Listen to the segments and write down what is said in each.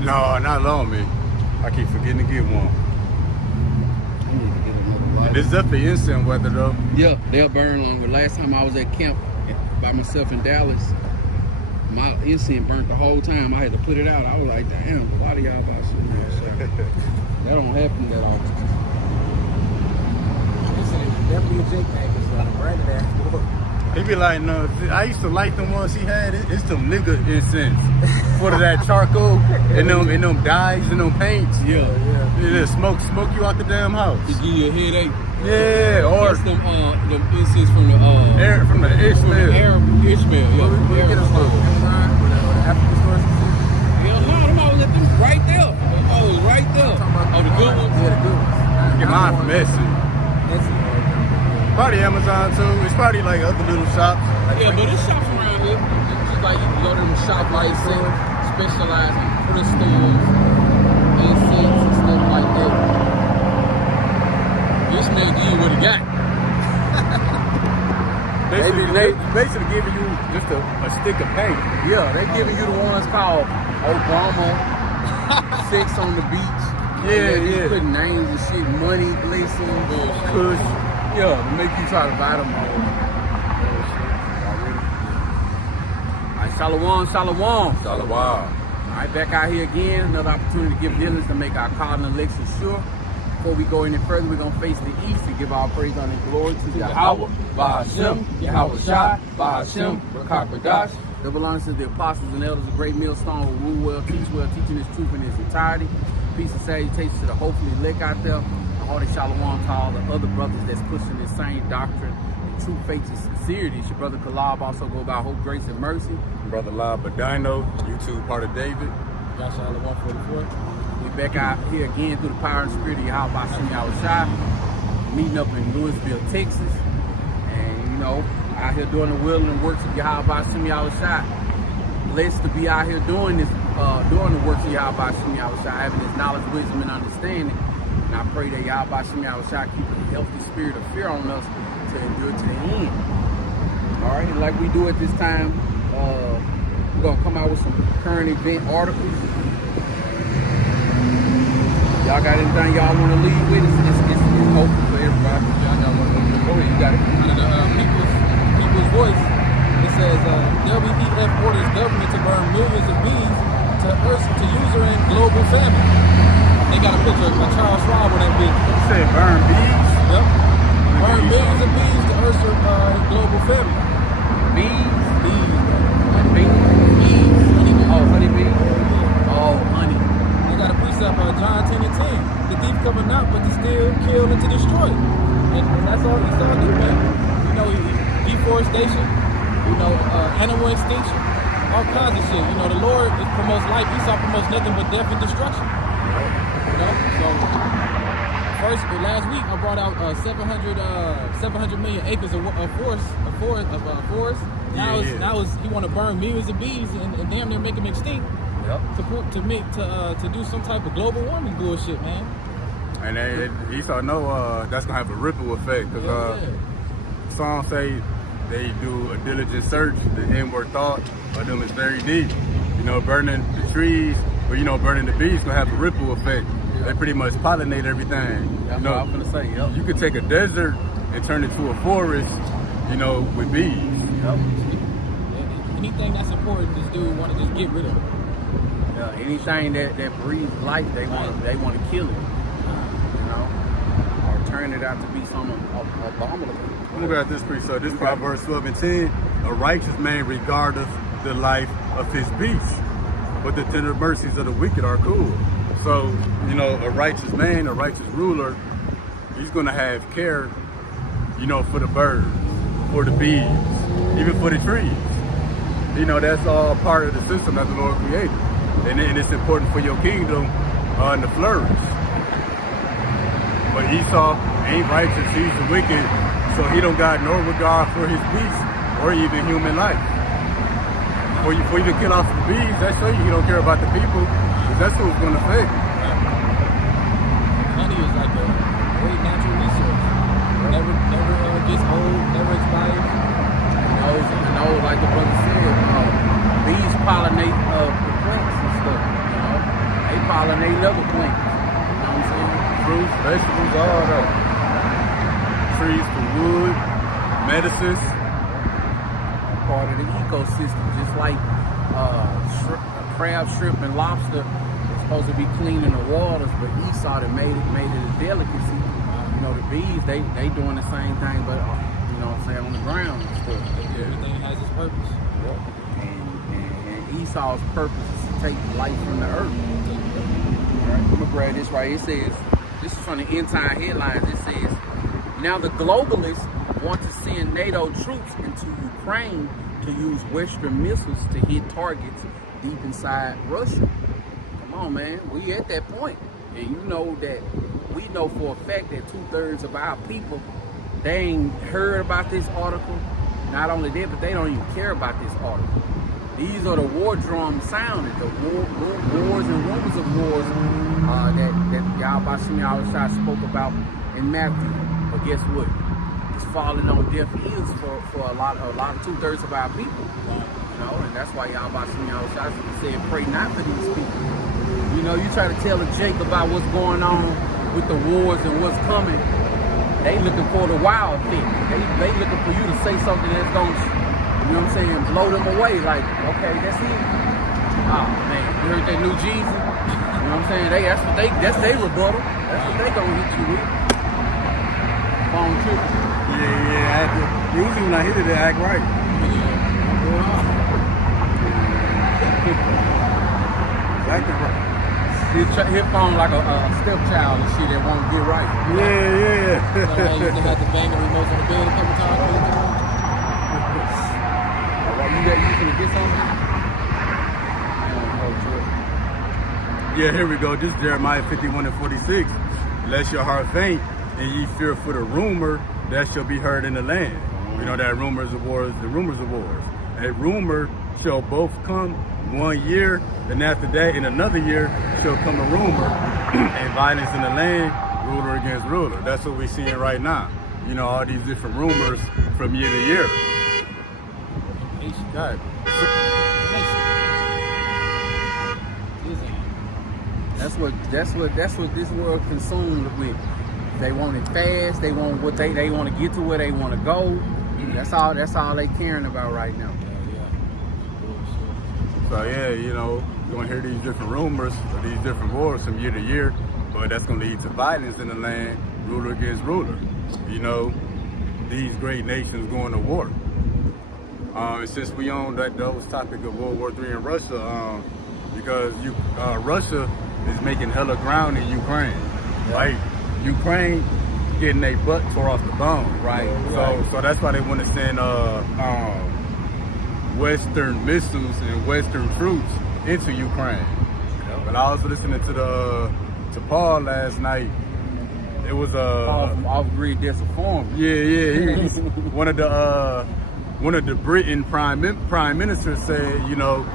No, not on me. I keep forgetting to get one. I need to get another lighter. It's definitely instant weather though. Yeah, they'll burn longer. Last time I was at camp by myself in Dallas, my incense burnt the whole time. I had to put it out. I was like, damn, why do y'all buy shit? That don't happen that often. Definitely a Jake pack. It's like branded after. He be like, no, I used to like them ones he had. It's them nigga incense. For that charcoal and them dyes and them paints. Yeah. Yeah, smoke you out the damn house. To give you a headache. Yeah, or That's them incense from the from the Ishmael. Arab Ishmael. We Yeah. get them from Amazon or the African stores and shit. Yeah, no, them always at them right there. Oh, it's right there. Oh, the good ones? Yeah, the good ones. Get mine from Etsy. Etsy. Probably Amazon too. It's probably like other little shops. Yeah, but there's shops around here. It's just like you can go to them shop like specialized in crystals, incense, and stuff like that. Ishmael give you what he got. Basically giving you just a stick of paint. Yeah, they giving you the ones called Obama, Sex on the Beach. Yeah. Putting names and shit, money, glisten, Kush. yeah, to make you try to buy them all. Alright, Shalom. Shalom. Alright, back out here again. Another opportunity to give diligence to make our call and election sure. Before we go any further, we're going to face the east and give our praise, honor, and glory to Yahweh, Bahashem, Yahweh Shai, Bahashem, Rakak Badash. That belongs to the apostles and elders of Great Millstone who rule well, teach well, teaching this truth in its entirety. Peace and salutations to the hopefully elect out there. A hearty shalom to all the other brothers that's pushing this same doctrine and true faith and sincerity. It's your brother Kalab, also go by Hope, Grace, and Mercy. Brother Lab Badino, YouTube part of David. Joshua 144. We back out here again through the power and spirit of Yahweh Bashem Yahweh Shai, meeting up in Louisville, Texas. And, you know, out here doing the will and works of Yahweh Bashem Yahweh Shai. Blessed to be out here doing this, doing the works of Yahweh Bashem Yahweh Shai, having this knowledge, wisdom, and understanding. And I pray that Yahweh Bashem Yahweh Shai keep a healthy spirit of fear on us to endure to the end. All right, and like we do at this time, we're going to come out with some current event articles. Y'all got anything y'all want to leave with? It's open for everybody. Y'all got one. Go ahead, you got it. People's Voice. It says WEF orders government to burn millions of bees to use her in global famine. They got a picture of Charles Schwab with that bee. You said burn bees? Yep. Burn millions of bees to usher global famine. Bees? Bees. Honeybees? Oh, honey. They got a precept John 10 and 10. The thief coming not but to steal, kill, and to destroy. And that's all he's all do, man. You know, deforestation, you know, animal extinction, all kinds of shit. You know, the Lord promotes life. Esau promotes nothing but death and destruction. You know, so last week I brought out 700 million acres of forest. Now he want to burn millions of bees and damn near make them extinct. Yep. To do some type of global warming bullshit, man. And Esau know that's gonna have a ripple effect because some say they do a diligent search. The inward thought of them is very deep. You know, burning the trees, or you know, burning the bees gonna have a ripple effect. They pretty much pollinate everything. That's you know, what I'm gonna say. Yep. You could take a desert and turn it to a forest, you know, with bees. Yep. Anything that's important, this dude want to just get rid of it. Anything that breathes life, they want to kill it. You know, or turn it out to be something abominable. Look at this precept. This Proverbs 12 and 10. A righteous man regardeth the life of his beast, but the tender mercies of the wicked are cool. So, you know, a righteous man, a righteous ruler, he's going to have care, you know, for the birds, for the bees, even for the trees. You know, that's all part of the system that the Lord created. And it's important for your kingdom to flourish. But Esau ain't righteous, he's the wicked, so he don't got no regard for his beast or even human life. For you to kill off the bees, that shows you he don't care about the people, because that's who it's going to affect. Money is like a great natural resource. Never gets old, never expires. You know, like the brother said, bees pollinate the plants and stuff, you know. pollinate other plants. You know what I'm saying? Fruits, vegetables, all that. Trees for wood, medicines. Part of the ecosystem, just like crab, shrimp, and lobster is supposed to be clean in the waters, but Esau that made it a delicacy. You know, the bees, they doing the same thing, but you know what I'm saying, on the ground and stuff. Everything has its purpose. And Esau's purpose is to take life from the earth. Right, I'm gonna grab this right. It says, this is from the End Time headlines. It says, now the globalists want to send NATO troops into Ukraine to use Western missiles to hit targets deep inside Russia. Come on, man, we at that point. And you know that, we know for a fact that 2/3 of our people, they ain't heard about this article. Not only that, but they don't even care about this article. These are the war drums sounded, the wars and rumors of wars that Yahweh Shimi Al-Shai spoke about in Matthew. But guess what? It's falling on deaf ears for a lot of 2/3 of our people. You know, and that's why Yahweh Shimi Al-Shai said, pray not for these people. You know, you try to tell a Jake about what's going on with the wars and what's coming. They looking for the wild thing. They looking for you to say something that's going to, you know what I'm saying, blow them away. Like, okay, that's it. Oh man, you heard that new Jesus? You know what I'm saying? That's their rebuttal. That's what they gonna hit you with. Phone tripping. Yeah. Usually when I hit it, they act right. Acting right. Hit phone like a stepchild and shit that won't get right. Yeah. So I used to have to bang the remote on the bed a couple times. Alright, you gonna get something? Yeah, here we go. This is Jeremiah 51:46. Lest your heart faint, and ye fear for the rumor that shall be heard in the land. You know that rumors of wars, the rumors of wars. A rumor shall both come 1 year, and after that, in another year, shall come a rumor, and violence in the land, ruler against ruler. That's what we're seeing right now. You know, all these different rumors from year to year. God. That's what this world consumed with. They want it fast. They want what they want to get to where they want to go. That's all they caring about right now. So yeah, you know, you're gonna hear these different rumors of these different wars from year to year, but that's gonna lead to violence in the land, ruler against ruler. You know, these great nations going to war. And since we on those topic of World War III in Russia, because Russia is making hella ground in Ukraine, right? Ukraine getting their butt tore off the bone, right? So that's why they want to send Western missiles and Western troops into Ukraine. But I was listening to Paul last night. It was off-grid disinformed. Yeah. He's one of the Britain prime ministers said, you know,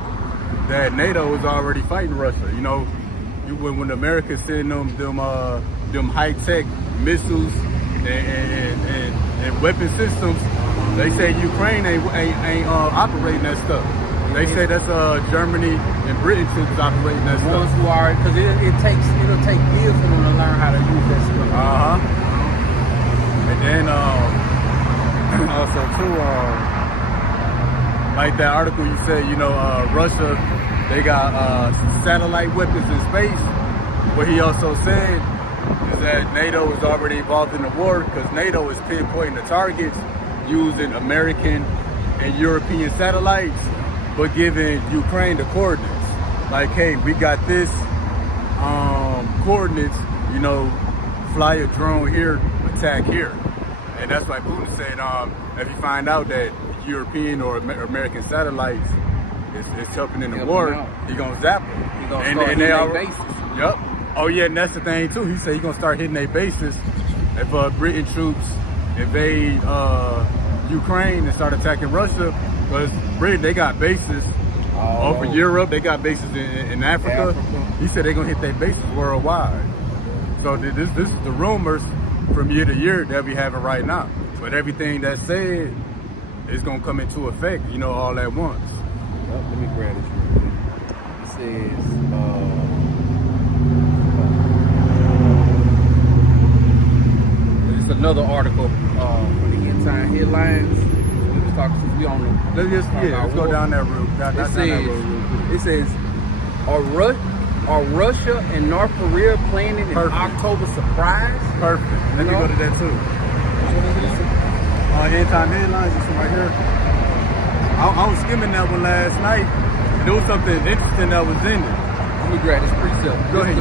that NATO is already fighting Russia. You know, when America send them high-tech missiles and weapon systems, they say Ukraine ain't operating that stuff. They say that's Germany and Britain troops operating that stuff. Ones who are, because it'll take years for them to learn how to use that stuff. And then also too, like that article you said, you know, Russia, they got satellite weapons in space. What he also said is that NATO is already involved in the war because NATO is pinpointing the targets using American and European satellites, but giving Ukraine the coordinates. Like, hey, we got this coordinates, you know, fly a drone here, attack here. And that's why Putin said, if you find out that European or American satellites is helping in the war, he's gonna zap them. He's gonna start hitting their bases. Yep. Oh yeah, and that's the thing too. He said he's gonna start hitting their bases if Britain troops invade Ukraine and start attacking Russia. Because Britain, they got bases over Europe. They got bases in Africa. He said they're gonna hit their bases worldwide. So this is the rumors from year to year that we having right now. But everything that's said is gonna come into effect, you know, all at once. Let me grab it. It says another article for the End Time Headlines. We was talking since we on the. Let's go down that route. It says, are Russia and North Korea planning an October surprise? Perfect. Let me go to that too. End Time Headlines, this one right here. I was skimming that one last night. There was something interesting that was in it. Let me grab this precept. Go ahead.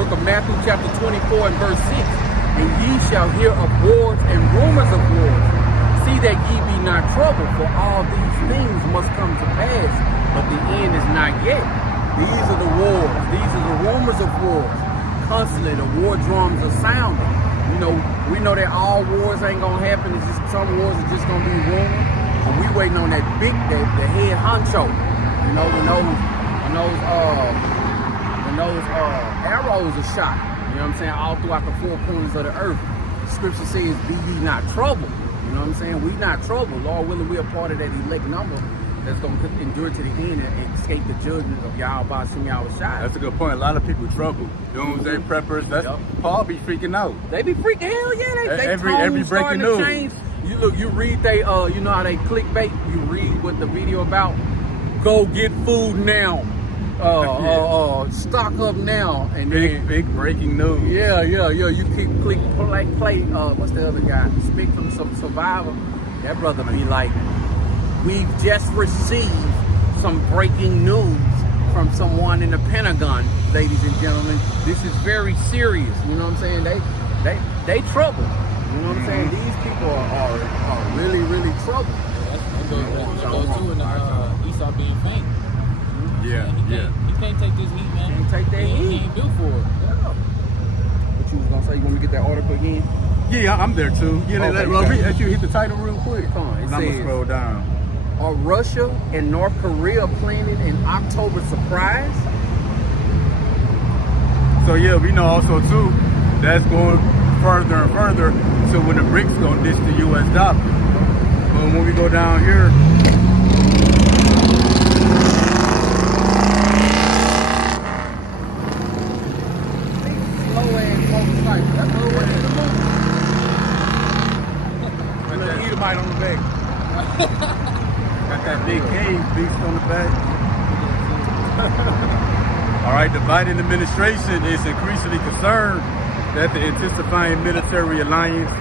Book of Matthew chapter 24 and verse 6. And ye shall hear of wars and rumors of wars. See that ye be not troubled, for all these things must come to pass, but the end is not yet. These are the wars. These are the rumors of wars. Constantly, the war drums are sounding. You know, we know that all wars ain't gonna happen. It's just some wars are just gonna be rumors. But we waiting on that the head honcho. You know, when those arrows are shot. You know what I'm saying? All throughout the four corners of the earth. The scripture says, "Be ye not troubled." You know what I'm saying? We not troubled. Lord willing, we are part of that elect number that's going to endure to the end and escape the judgment of Yahweh Shem Yahweh Shai. That's a good point. A lot of people trouble. Doomsday preppers. That's Paul be freaking out. They be freaking. Hell yeah, they every breaking news. Change. You look, you read they you know how they clickbait. You read what the video about. Go get food now. Stock up now. And big breaking news. Yeah. You click play. What's the other guy? Speak from some Survivor. That brother be like, we've just received some breaking news from someone in the Pentagon, ladies and gentlemen. This is very serious. You know what I'm saying? They trouble. You know what I'm saying? These people are really, really trouble. That goes too in Esau being faint. He can't take this heat, man. Can't take that heat. He ain't built for it. Yeah. What you was gonna say? You want me to get that article again? Yeah, I'm there too. Yeah, let you hit the title real quick. Come on, I'm gonna scroll down. Are Russia and North Korea planning an October surprise? So yeah, we know also too, that's going further and further to when the BRICS gonna ditch the US dollar. But when we go down here, Edomite on the back. Got that big cave beast on the back. All right, the Biden administration is increasingly concerned that the intensifying military alliance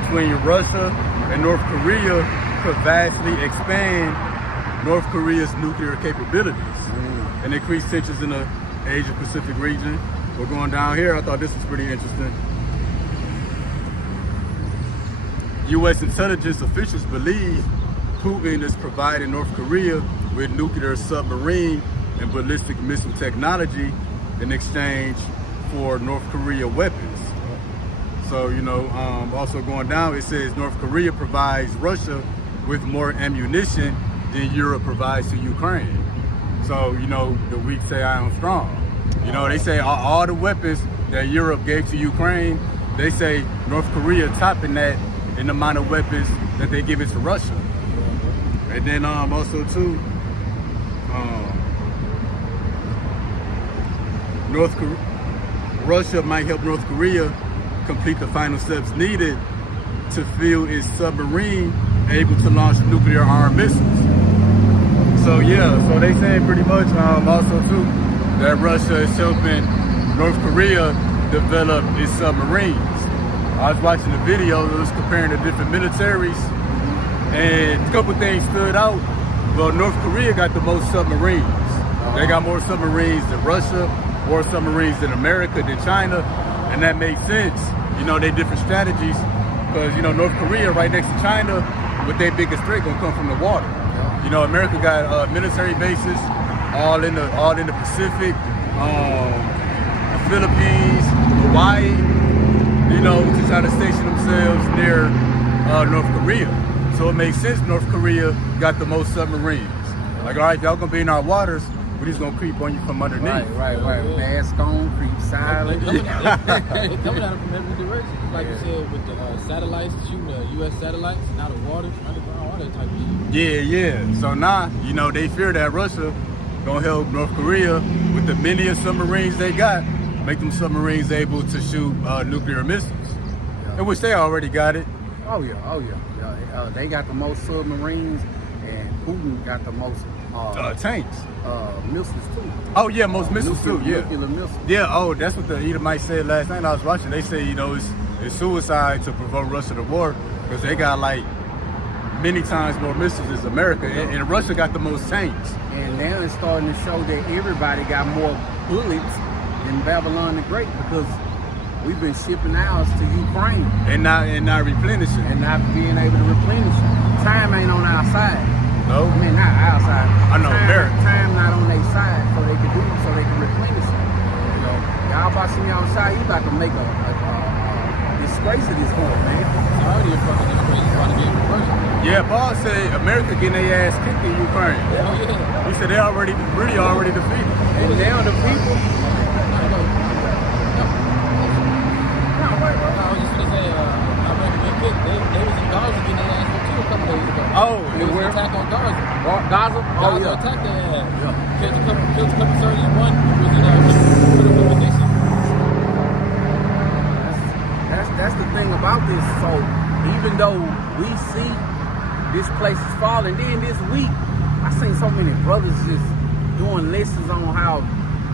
between Russia and North Korea could vastly expand North Korea's nuclear capabilities and increase tensions in the Asia-Pacific region. We're going down here. I thought this was pretty interesting. U.S. intelligence officials believe Putin is providing North Korea with nuclear submarine and ballistic missile technology in exchange for North Korea weapons. So, you know, also going down, it says North Korea provides Russia with more ammunition than Europe provides to Ukraine. So, you know, the weak say I am strong. You know, they say all the weapons that Europe gave to Ukraine, they say North Korea topping that in the amount of weapons that they give it to Russia. And then also too, Russia might help North Korea complete the final steps needed to fill its submarine able to launch nuclear armed missiles. So yeah, so they say pretty much also too that Russia is helping North Korea develop its submarines. I was watching the video, it was comparing the different militaries, and a couple things stood out. Well, North Korea got the most submarines. They got more submarines than Russia, more submarines than America, than China, and that makes sense. You know, they different strategies, because, you know, North Korea right next to China, with their biggest threat gonna come from the water. You know, America got military bases all in the Pacific, the Philippines, Hawaii, you know, to try to station themselves near North Korea. So it makes sense North Korea got the most submarines. Like, all right, y'all gonna be in our waters, we're just gonna creep on you from underneath. Right. Fast on, creep silent. They coming at it from every direction. Like you said, with the satellites, shooting the U.S. satellites, now the water, underground, all that type of shit. Yeah. So now, you know, they fear that Russia gonna help North Korea with the many submarines they got, make them submarines able to shoot nuclear missiles. In which they already got it. Oh yeah. They got the most submarines, and Putin got the most Tanks. missiles too. Oh yeah, most missiles too. Yeah. Nuclear missiles. Yeah. Oh, that's what the Edomites said last night I was watching. They say, you know, it's suicide to provoke Russia to war because they got like many times more missiles than America, and Russia got the most tanks. And now it's starting to show that everybody got more bullets than Babylon the Great because we've been shipping ours to Ukraine And not replenishing. and not being able to replenish it. Time ain't on our side. No. I mean, not our side. I know, America. Time not on their side, so they can do it, so they can replenish it. You know, y'all about to see me on the side, you about to make a disgrace of this whole man. It's already a fucking disgrace trying to get reversed. Yeah, Paul said America getting their ass kicked in Ukraine. Oh yeah. He said they already defeated. And now the people, I was just gonna say, I remember being kicked. They was in Gaza getting their ass whooped too a couple days ago. Oh, There was where? an attack on Gaza. Gaza, Gaza attacked their ass. Killed a couple soldiers. One was in critical condition. That's the thing about this. So even though we see this place is falling, then this week I seen so many brothers just doing lessons on how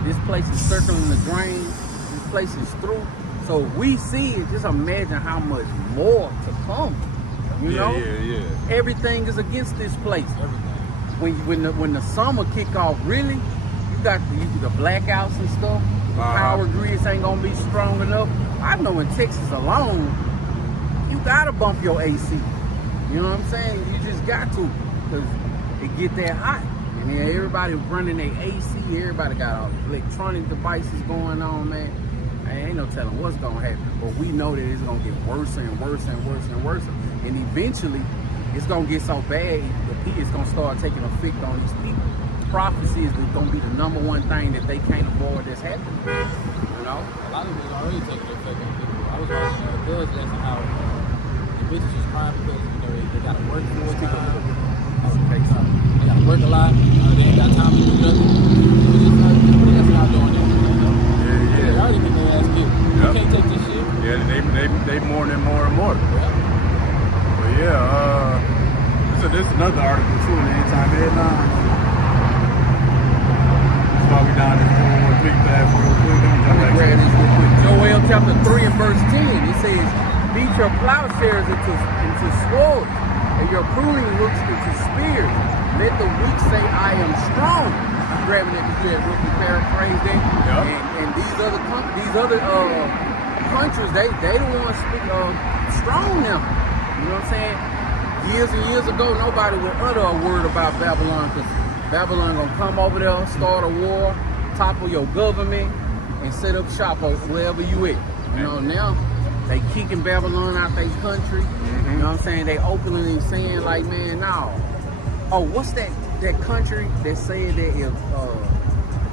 this place is circling the drain, this place is through. So if we see it, just imagine how much more to come. You know? Yeah. Everything is against this place. Everything. When the summer kick off, really, you got the blackouts and stuff. The power grids ain't gonna be strong enough. I know in Texas alone, you gotta bump your AC. You know what I'm saying? You just got to, because it get that hot. And then everybody running their AC. Everybody got all electronic devices going on, man. Ain't no telling what's gonna happen. But we know that it's gonna get worse and worse and worse and worse. And eventually, it's gonna get so bad, it's gonna start taking effect on these people. Prophecy is gonna be the number one thing that they can't avoid that's happening. You know? A lot of it is already taking effect on people. I was watching a Doug's lesson how the bitches was crying because they gotta work full time. They gotta work a lot. They ain't got time to do nothing. That's not doing it. They already getting their ass killed. You can't take this shit. Yeah, they mourning more and more. But yeah, so there's another article too in the End Time Headlines. Let's walk down this 413 path real quick. Let me jump back to this. Joel chapter 3 and verse 10, it says, beat your plowshares into swords, and your pruning hooks into spears. Let the weak say, I am strong. I'm grabbing it because you had rookie paraphrase that. And these other countries, they the ones strong now. You know what I'm saying? Years and years ago, nobody would utter a word about Babylon because Babylon gonna come over there, start a war, topple your government, and set up shop wherever you at. You know, now they kicking Babylon out their country. You know what I'm saying? They openly saying like, man, no. Oh, what's that country that said that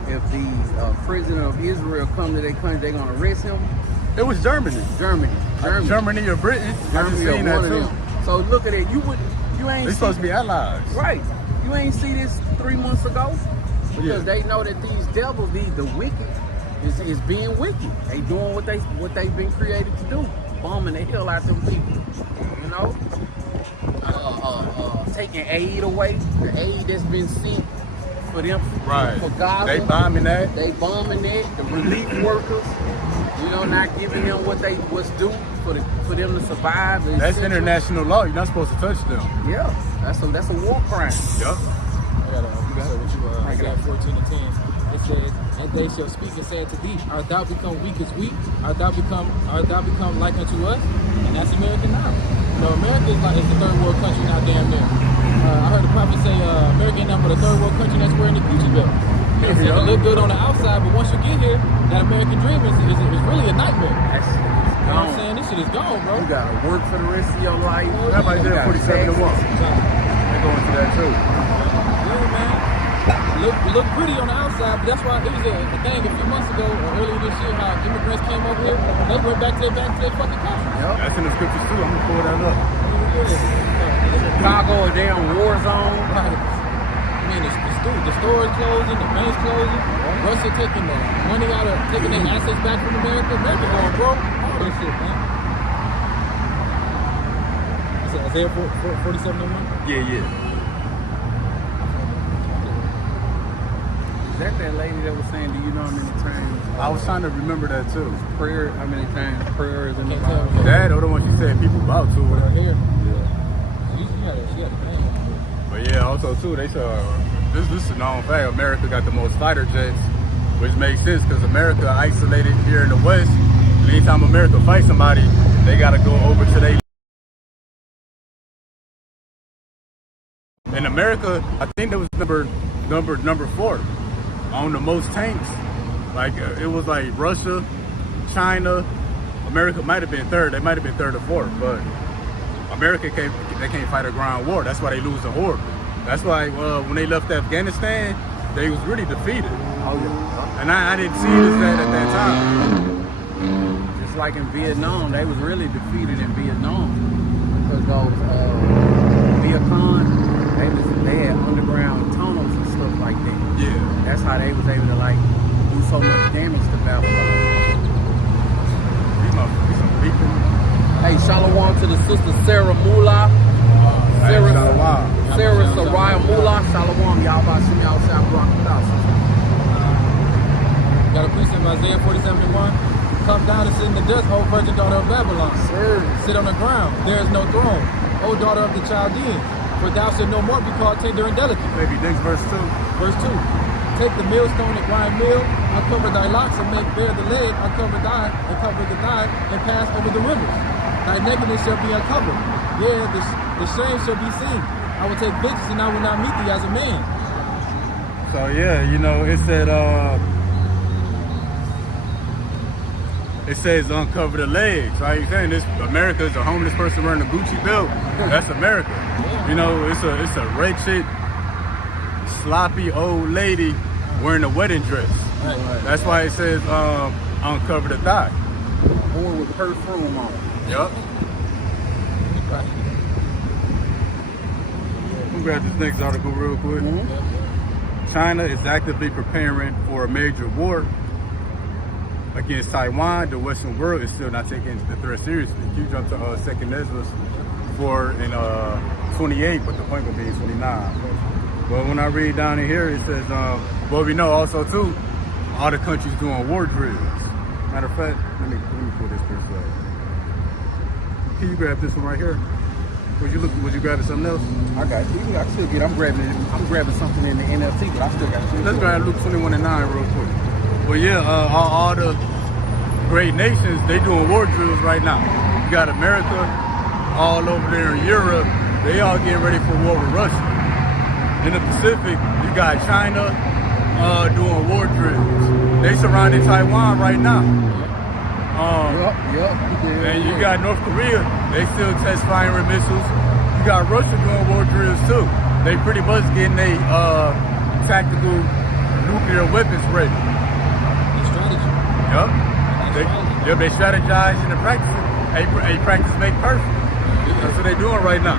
if the president of Israel come to their country, they're gonna arrest him? It was Germany. Germany Or Britain. I just Germany seen or that one too. of them. So look at it. You ain't They supposed to be allies. right. You ain't see this 3 months ago because Yeah. they know that these devils, the wicked, is being wicked. They doing what they've been created to do, bombing the hell out them people. You know, taking aid away, the aid that's been sent for them, Right. for Gaza. They bombing that. They bombing that. The relief workers, you know, not giving them what's due for them to survive. The That's essentials. international law. You're not supposed to touch them. Yeah, that's a war crime. Yep. I got with you, Isaiah 14 and 10. It says, and they shall speak and say unto thee, art thou become weak as weak? Art thou become like unto us? And that's America now. You know, America is the third world country now, damn near. I heard the prophet say, America ain't nothing but a third world country that's wearing the Gucci belt. It look good on the outside, but once you get here, that American dream is really a nightmare. That's You know what I'm gone. saying? This shit is gone, bro. You gotta work for the rest of your life. Everybody You did gotta 47 to 1. taxes. They're going through that too. Yeah, man. Look pretty on the outside, but that's why it was a thing a few months ago or earlier this year how immigrants came over here. They went back to their fucking country. Yep. That's in the scriptures too. I'm gonna pull that up. Chicago, a damn war zone. Right. I mean, the store is closing, the bank's closing. Russia taking the money out of, taking their assets back from America. America going broke. All this shit, man. Isaiah 47:1. Yeah. Is that lady that was saying, do you know how many times I was trying to remember that too. prayer, how many times prayer is in the Can't tell Bible? me. That or the one she said people bow to Her her. hair. Yeah. She had a thing. But yeah, also too, they said this is a known fact. America got the most fighter jets, which makes sense because America isolated here in the West. And anytime America fights somebody, they got to go over to their. In America, I think that was number 4 on the most tanks. Like it was like Russia, China, America might have been third. They might have been third or fourth, but America can't fight a ground war. That's why they lose the war. That's why when they left Afghanistan, they was really defeated. Oh, yeah. And I didn't see it at that time. Just like in Vietnam, they was really defeated in Vietnam because those Viet Cong, they had underground tunnels and stuff like that. Yeah. That's how they was able to like do so much damage to Babylon. These some people. Hey, shalom to the sister Sarah Mullah. Sarah Saraya Mullah. Shalom, y'all about to see me outside blocking out. Got a precept of Isaiah 47:1. Come down and sit in the dust, O virgin daughter of Babylon. Sir. Sit on the ground, there is no throne. O daughter of the Chaldeans, for thou shalt no more be called tender and delicate. Maybe next verse 2. Verse 2. Take the millstone and grind meal, uncover thy locks and make bare the lead, uncover the thigh and pass over the rivers. Thy nakedness shall be uncovered. There the shame shall be seen. I will take vengeance and I will not meet thee as a man. So yeah, you know, it says uncover the legs, right? You saying this America is a homeless person wearing a Gucci belt. That's America. You know, it's a wretched, sloppy old lady wearing a wedding dress. Right. That's why it says uncover the thigh. Or with perfume on. Yup. Right. We'll grab this next article real quick. China is actively preparing for a major war against Taiwan. The Western world is still not taking the threat seriously. You jump to 2nd Ezra 4 and 28, but the point will be 29. But when I read down in here, it says, well, we know also too, all the countries doing war drills. Matter of fact, let me pull this first up. Can you grab this one right here? Was you grabbing something else? I got you. I still get. I'm grabbing something in the NLT, but I still got you. Let's grab Luke 21:9 real quick. But yeah, all the great nations, they doing war drills right now. You got America, all over there in Europe, they all getting ready for war with Russia. In the Pacific, you got China doing war drills. They surrounding Taiwan right now. And you got North Korea, they still test firing missiles. You got Russia doing war drills too. They pretty much getting their tactical nuclear weapons ready. Strategy. Yup. They strategize and they practice. A practice make perfect. That's what they doing right now.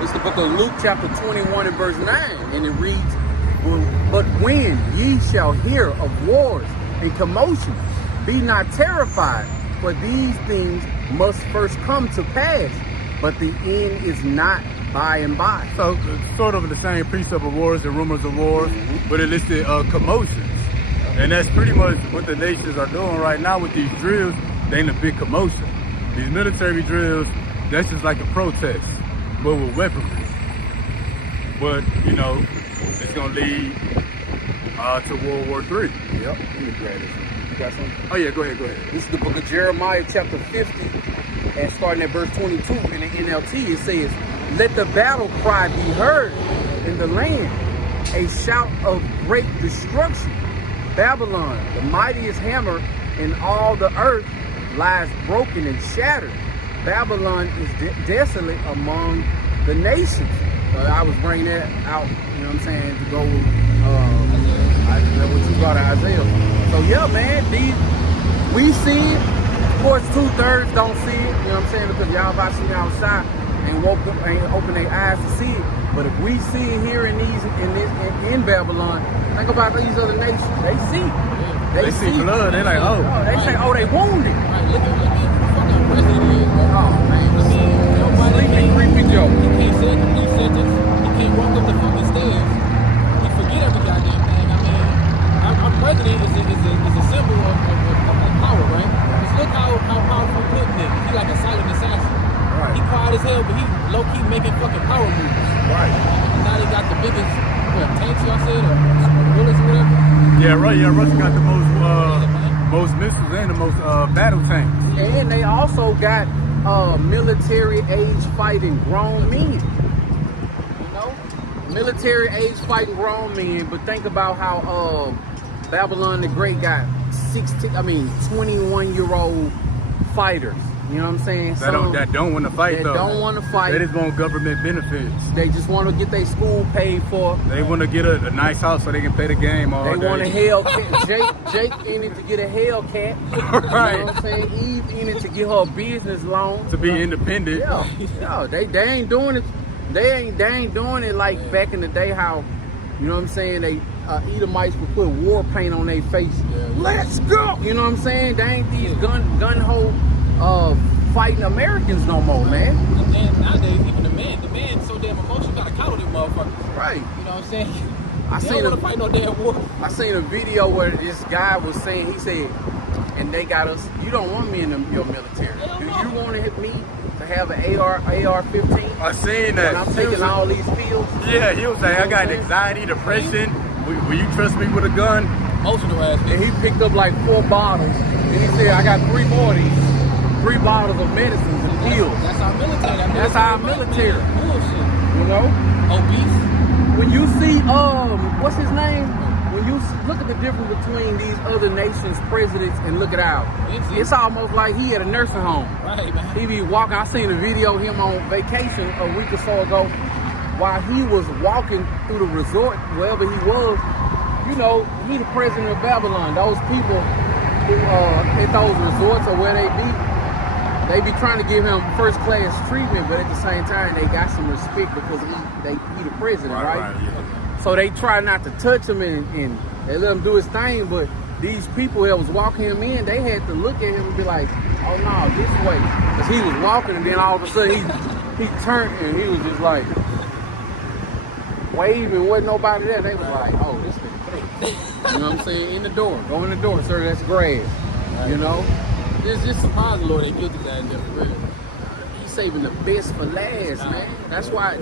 It's the book of Luke chapter 21 and verse 9. And it reads, but when ye shall hear of wars and commotions, be not terrified, for these things must first come to pass, but the end is not by and by. So sort of the same precept of wars and rumors of wars, but it listed commotions. And that's pretty much what the nations are doing right now with these drills. They in a big commotion. These military drills, that's just like a protest, but with weaponry. But, you know, it's going to lead to World War III. Yep. Let me grab this. You got something? Oh, yeah, go ahead. This is the book of Jeremiah chapter 50, and starting at verse 22 in the NLT, it says, let the battle cry be heard in the land, a shout of great destruction. Babylon, the mightiest hammer in all the earth, lies broken and shattered. Babylon is desolate among the nations. I was bringing that out, you know what I'm saying, to go with what you brought out Isaiah. So yeah, man, we see it. Of course, 2/3 don't see it, you know what I'm saying, because y'all about to see outside and ain't open their eyes to see it. But if we see it here in Babylon, think about these other nations. They see it. They see blood. They like, oh. They say, oh, they wounded. Right, look at who the fucking president is, bro. Oh, man. Nobody Sleepy Creepy Joe. He can't say a complete sentence. He can't walk up the fucking stairs. He forget every goddamn thing. I mean, our president is a symbol of power, right? Just look how powerful Clinton is. He like a silent assassin. Right. He quiet as hell, but he low key making fucking power moves. Right. And now they got the biggest tanks, y'all said, or bullets or whatever. Yeah, right. Yeah, Russia got the most missiles and the most battle tanks. And they also got military age fighting grown men. You know? Military age fighting grown men, but think about how Babylon the Great got 21-year-old fighters. You know what I'm saying? That don't want to fight though. They don't want to fight. They just want government benefits. They just want to get their school paid for. They want to get a nice house so they can play the game all day. They want a Hellcat. Jake in it to get a Hellcat. Right. You know what I'm saying? Eve in it to get her business loan. To be independent. Yeah. They ain't doing it. They ain't doing it like back in the day. How, you know what I'm saying? They Edomites would put war paint on their face. Let's go. You know what I'm saying? They ain't these gun ho fighting Americans no more, man. And nowadays, even the man so damn emotional, gotta coddle them motherfuckers. Right. You know what I'm saying? I They don't want to fight no damn war. I seen a video where this guy was saying, he said, and they got us, you don't want me in your military. Do you want me to have an AR-15? I seen that. And I'm taking all these pills? Yeah, he was like, I got anxiety, depression. Will you trust me with a gun? Emotional ass And nigga. he picked up like 4 bottles. And he said, I got 3 more of these. 3 bottles of medicines and pills. That's our military. That's our military. Bullshit. You know? Obese. When you see, what's his name? When you look at the difference between these other nations' presidents and look at ours, it's almost like he at a nursing home. Right, man. He be walking. I seen a video of him on vacation a week or so ago while he was walking through the resort, wherever he was. You know, he the president of Babylon. Those people who at those resorts or where they be trying to give him first class treatment, but at the same time they got some respect because he the president, right? Yeah. So they try not to touch him and they let him do his thing, but these people that was walking him in, they had to look at him and be like, oh no, this way. Because he was walking and then all of a sudden he turned and he was just like waving, wasn't nobody there. They was like, oh, this nigga crazy. You know what I'm saying? In the door. Go in the door, sir, that's grass. You know? It's just surprised the Lord ain't guilty that different, really. He's saving the best for last, man. That's why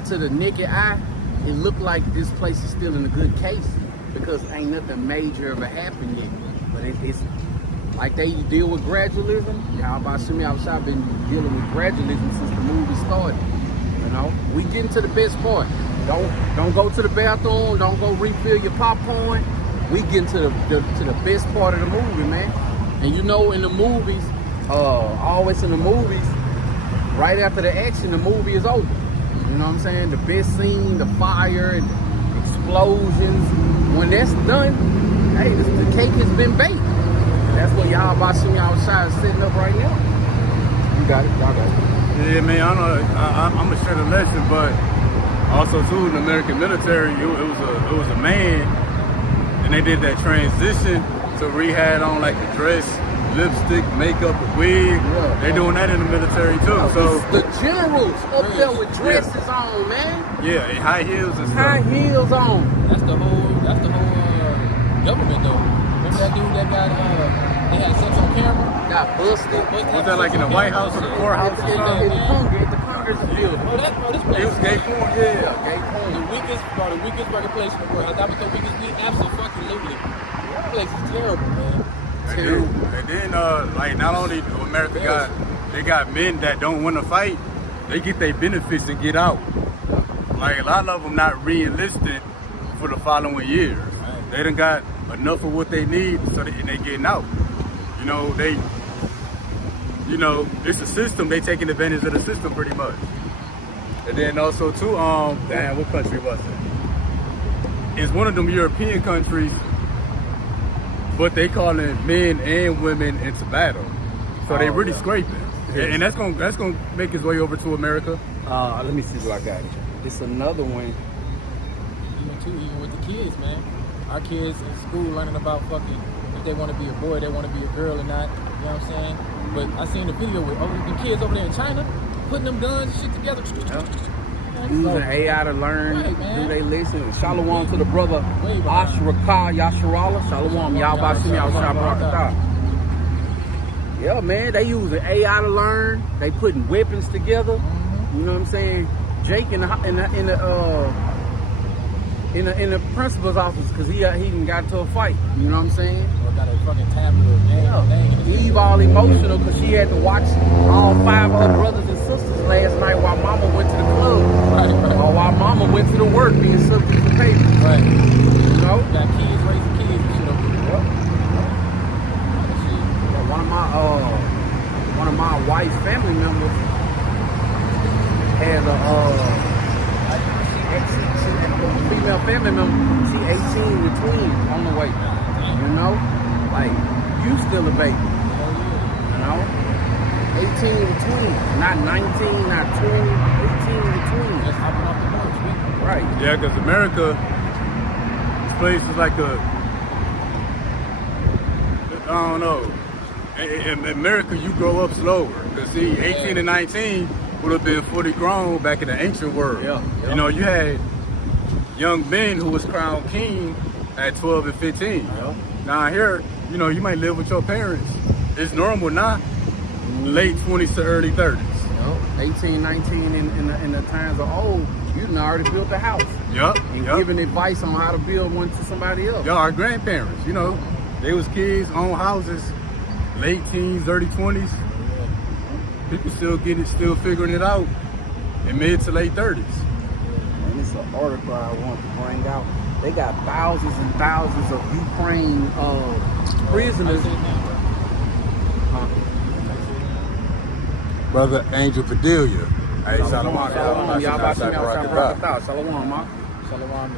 to the naked eye, it looked like this place is still in a good case because ain't nothing major ever happened yet. But it's like they deal with gradualism. Y'all about to see me outside been dealing with gradualism since the movie started. You know, we getting to the best part. Don't go to the bathroom. Don't go refill your popcorn. We getting to the best part of the movie, man. And you know, in the movies, always in the movies, right after the action, the movie is over. You know what I'm saying? The best scene, the fire, and the explosions. When that's done, hey, the cake has been baked. That's what y'all about to see me outside setting up right now. You got it, y'all got it. Yeah, man, I'm gonna share the lesson, but also too, in the American military, it was a man, and they did that transition to rehab on like the dress, lipstick, makeup, the wig. Yeah. They doing that in the military too. So the generals up there with dresses on, man. yeah, and high heels and High stuff. heels on. That's the whole government though. Remember that dude that got they had sex on camera? Got busted. Was that like in the White House or the courthouse? At the Congress building. This It place was gay porn, yeah. Gay porn. the weakest workplace in the world. Has that become weakest? Absolutely. That place is terrible, man. And then like not only do America got men that don't want to fight, they get their benefits and get out. Like a lot of them not re-enlisted for the following years. They done got enough of what they need, so they getting out. It's a system. They taking advantage of the system pretty much. And then also too, what country was it? It's one of them European countries, but they calling men and women into battle. So they really scraping. And that's gonna make its way over to America. Let me see what I got. It's another one. Even with the kids, man. Our kids in school learning about fucking if they want to be a boy, they want to be a girl or not. know what I'm saying? But I seen the video with the kids over there in China putting them guns and shit together. Using AI to learn, Right, man. do they listen? Shalom to the brother Way behind. Ashraka Yasharala. Shalom, Yahba Shimi Al-Shabrakatah. Yeah, man, they using AI to learn. They putting weapons together. You know what I'm saying? Jake in the principal's office because he even got into a fight. You know what I'm saying? Or got a fucking tablet or name in his Eve all emotional because she had to watch all 5 of her brothers and sisters last night while Mama went to the club. Right. Or while Mama went to the work being subject to paper. Right. You know? Got kids raising kids and shit over there. Yeah, one of my wife's family members has a female family member. She 18 with twins on the way. You know, like you still a baby. You know, 18 with twins, not 19, not 20, 18 with twins. Just hopping off the porch, man. Right. Yeah, because America, this place is like I don't know. In America, you grow up slower. Because see, 18 and 19 would have been fully grown back in the ancient world. Yeah. You know, you had young men who was crowned king at 12 and 15. Yeah. Now here, you know, you might live with your parents. It's normal now. Late 20s to early 30s. 18, 19 in the times of old, you done already built a house. Yup. And giving advice on how to build one to somebody else. Y'all, our grandparents, you know, they was kids, own houses, late teens, early 20s. People still figuring it out in mid to late 30s. And it's an article I want to bring out. They got thousands and thousands of Ukraine prisoners. Brother Angel Padilla. Hey, Shalom, Yahba Shimi Al-Shabrakatah. Shalom, ma. Shalom,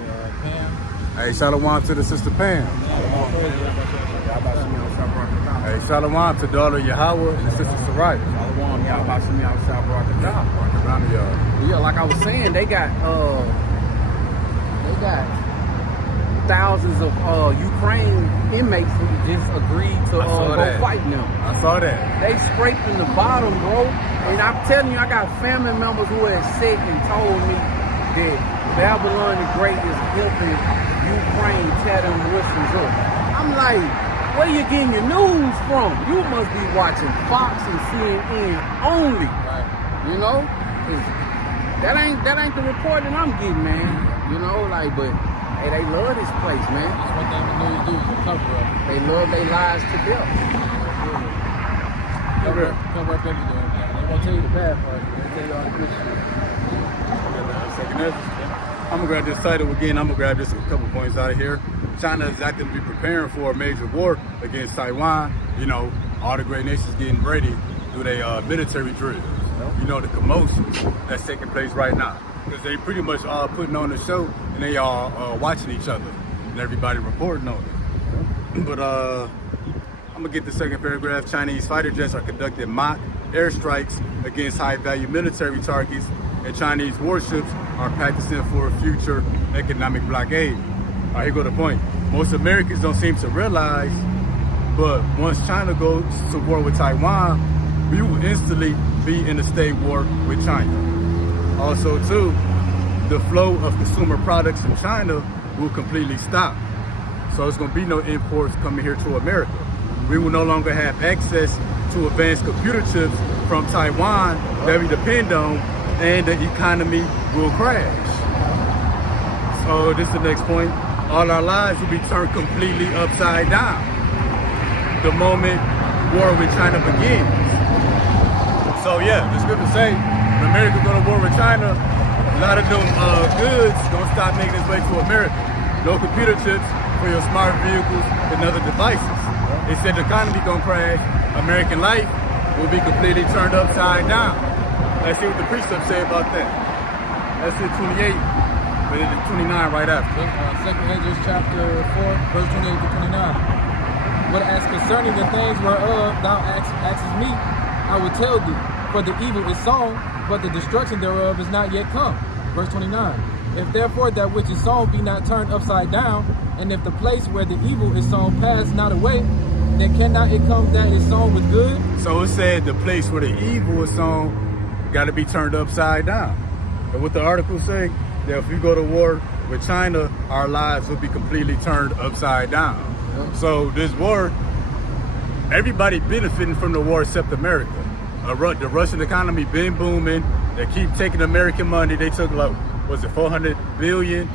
Pam. Hey, shalom to the sister Pam. Yahba Shimi Al-Shabrakatah. Hey, shalom to daughter Yahweh and sister Saraya. Shalom, Yahba Shimi Al-Shabrakatah. Yeah, like I was saying, they got thousands of Ukraine inmates who just agreed to go fight them. I saw that. They scraping the bottom, bro. And I'm telling you, I got family members who have said and told me that Babylon the Great is helping Ukraine tear them Russians up. I'm like, where you getting your news from? You must be watching Fox and CNN only. Right. You know? 'Cause that ain't the report that I'm getting, man. You know, like, but hey, they love this place, man. That's one thing the news do, is cover up. They love their lives to death. Cover up everything, man. They won't tell you the bad part, they tell you all the good shit. I'm gonna grab this title again. I'm gonna grab just a couple points out of here. China is actively preparing for a major war against Taiwan. You know, all the great nations getting ready through their military drills. You know, the commotions that's taking place right now. Because they pretty much all putting on the show and they all watching each other and everybody reporting on it. But I'm gonna get the second paragraph. Chinese fighter jets are conducting mock airstrikes against high-value military targets, and Chinese warships are practicing for a future economic blockade. All right, here go the point. Most Americans don't seem to realize, but once China goes to war with Taiwan, we will instantly be in a state war with China. Also, too, the flow of consumer products in China will completely stop. So there's going to be no imports coming here to America. We will no longer have access to advanced computer chips from Taiwan that we depend on, and the economy will crash. So this is the next point. All our lives will be turned completely upside down the moment war with China begins. So yeah, the scriptures say, when America go to war with China, a lot of them goods gonna stop making its way to America. No computer chips for your smart vehicles and other devices. They said the economy gonna crash. American life will be completely turned upside down. Let's see what the precepts say about that. That's in 28, but it's 29 right after. 2 Ezra chapter 4, verse 28 to 29. But as concerning the things whereof thou askest me, I will tell thee, for the evil is sown, but the destruction thereof is not yet come. Verse 29. If therefore that which is sown be not turned upside down, and if the place where the evil is sown pass not away, then cannot it come that is sown with good? So it said the place where the evil is sown got to be turned upside down. And what the article say, that if we go to war with China, our lives will be completely turned upside down. Yep. So this war, everybody benefiting from the war except America. The Russian economy been booming. They keep taking American money. They took like, was it 400 billion,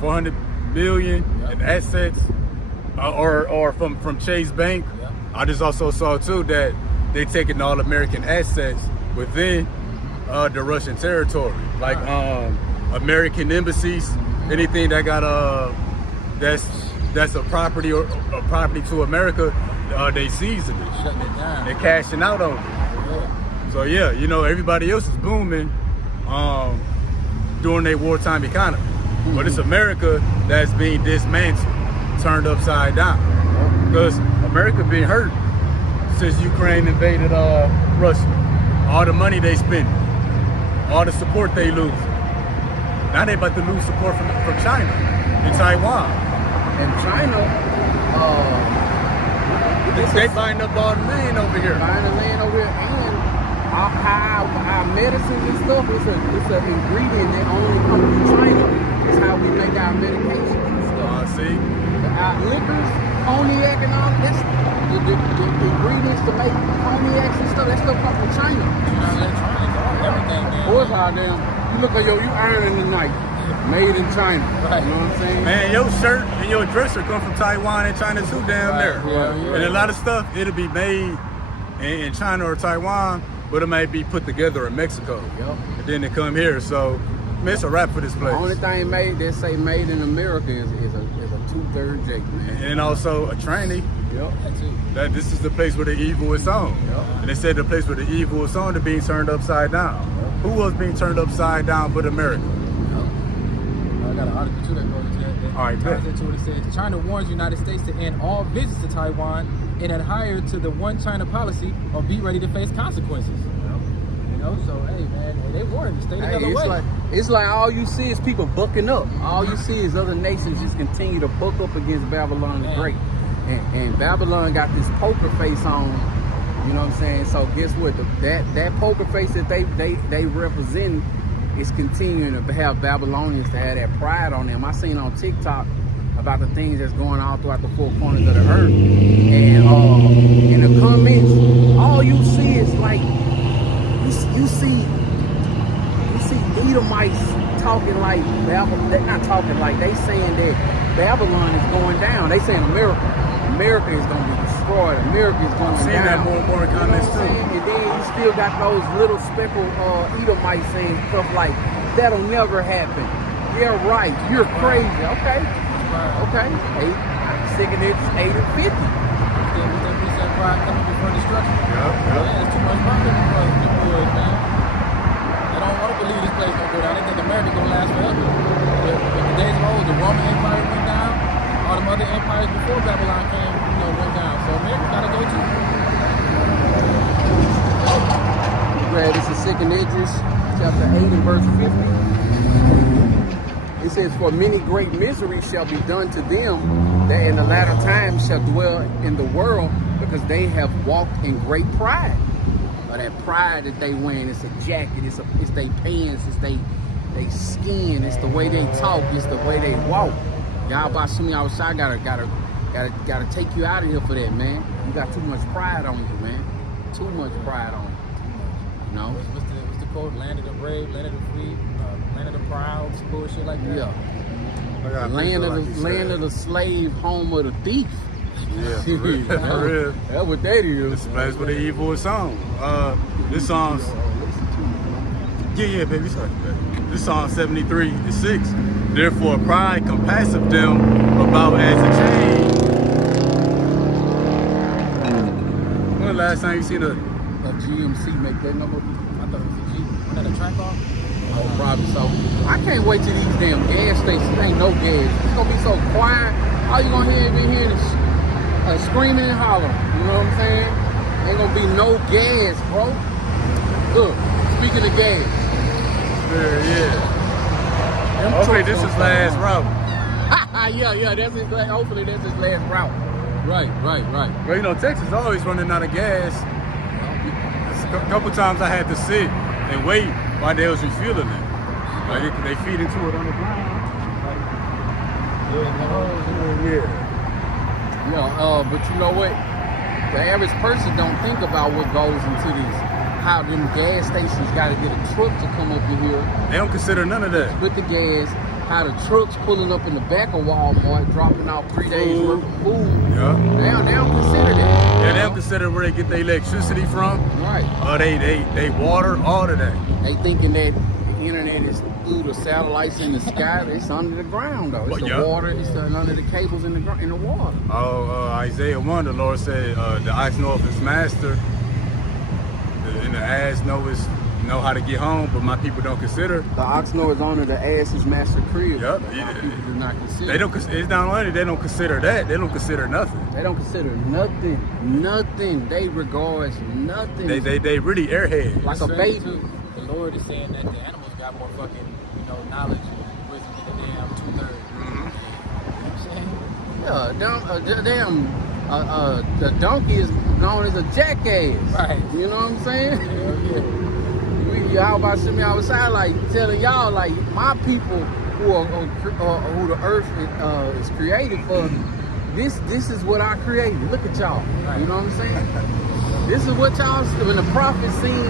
400 billion in assets, or from Chase Bank. I just also saw too that they taking all American assets within the Russian territory, like American embassies, anything that got that's a property or a property to America, they seizing it. Shutting it down. They're cashing out on it. So yeah, you know, everybody else is booming during their wartime economy. But it's America that's being dismantled, turned upside down. Because America been hurt since Ukraine invaded Russia. All the money they spend, all the support they lose. Now they about to lose support from China and Taiwan. And China, They buying up all the land over here. buying the land over here, and our medicines and stuff, it's an ingredient that only comes from China. It's how we make our medications and stuff. See? Our liquors, cognac and all, that's the ingredients to make cognacs and stuff, that stuff comes from China. Electronics, everything, man. Boys out there, you look at you ironing tonight, made in China. Right. You know what I'm saying? Man, your shirt and your dresser come from Taiwan and China too down there. Yeah. And a lot of stuff, it'll be made in China or Taiwan, but it might be put together in Mexico. Yep. And then they come here. So, man, it's a wrap for this place. The only thing made that say made in America is a 2/3 Jake, man. And also a trainee. Yep. That too. That this is the place where the evil is sown. Yep. And they said the place where the evil is sown is being turned upside down. Who was being turned upside down but America? I got an article too that goes into that. All right, ties bet. into what it says. China warns United States to end all visits to Taiwan and adhere to the One China policy or be ready to face consequences. You know, so hey man, they warning you, stay the hell Hey, away. it's like all you see is people bucking up. All you see is other nations just continue to buck up against Babylon the Great. And Babylon got this poker face on, you know what I'm saying? So guess what? That poker face that they represent is continuing to have Babylonians to have that pride on them. I seen on TikTok about the things that's going on throughout the four corners of the earth. And in the comments, all you see is like you see Edomites talking like Babylon. They're not talking like they saying that Babylon is going down. They saying America is going to be destroyed. America is going Seeing down. that more and more in comments You know what I'm saying? too. And then you still got those little speckled Edomites saying stuff like, that'll never happen. Yeah, right. You're crazy. Okay. Okay. 8 inches, 8 and 50. With that reset pride coming before destruction. Yep. Yeah, it's too much money for the boys, man. They don't want to believe this place gonna go down. They think America gonna last forever. But in the days of old, the Roman Empire went down. All the other empires before Babylon came, went down. So America gotta go too. Brad, this is 2nd Esdras, chapter 8 and verse 50. It says, for many great miseries shall be done to them that in the latter times shall dwell in the world, because they have walked in great pride. Or that pride that they wearing, it's a jacket, it's their pants, it's they skin, it's the way they talk, it's the way they walk. Y'all by some y'all outside gotta take you out of here for that, man. You got too much pride on you, man. Too much pride on you. You know? What's the quote? Land of the brave, land of the free, land of the proud, some bullshit like that. Yeah. I got Land picture of like you land said. of the slave, home of the thief. Yeah, for real. For real. That's what that is. This is the place where the evil is sown. This song's yeah, baby, sorry. This song 73:6. Therefore, pride compasseth them about as a chain. When the last time you seen a GMC make that number? I thought it was a G. Wasn't that a track off? Oh, probably so. I can't wait till these damn gas stations ain't no gas. It's gonna be so quiet. All you gonna hear is screaming and hollering. You know what I'm saying? Ain't gonna be no gas, bro. Look, speaking of gas. yeah. them Okay, trucks this gonna is last come route. on. Yeah, that's his last. Hopefully, that's his last route. Right. But you know, Texas always running out of gas. A couple times I had to sit and wait while they was refueling it. Like they feed into it on the ground. Yeah. But you know what? The average person don't think about what goes into these. How them gas stations got to get a truck to come up in here, They don't consider none of that. put the gas. How the trucks pulling up in the back of Walmart, dropping out 3 days worth of food. Yeah. They don't consider that. Yeah, they don't consider where they get their electricity from. Right. They water, all of that. They thinking that the internet is through the satellites in the sky. It's under the ground though. It's Well, the yeah. water. It's under the cables in the water. Isaiah 1, the Lord said, the ox knoweth his master, and the ass know how to get home, but my people don't consider. The ox knows under the ass's master crib. Yep. But my people do not consider. They don't. It's not only they don't consider that. They don't consider nothing. They don't consider nothing. Nothing. They regards nothing. They really airheads. Like a baby. Too, the Lord is saying that the animals got more fucking, knowledge and wisdom than the damn 2/3. You know what I'm saying? Yeah, the donkey is known as a jackass. Right. You know what I'm saying? Yeah. Y'all about to send me outside, like telling y'all, like my people who the earth is created for. This is what I created. Look at y'all. Right. You know what I'm saying? This is what y'all. When the prophet seen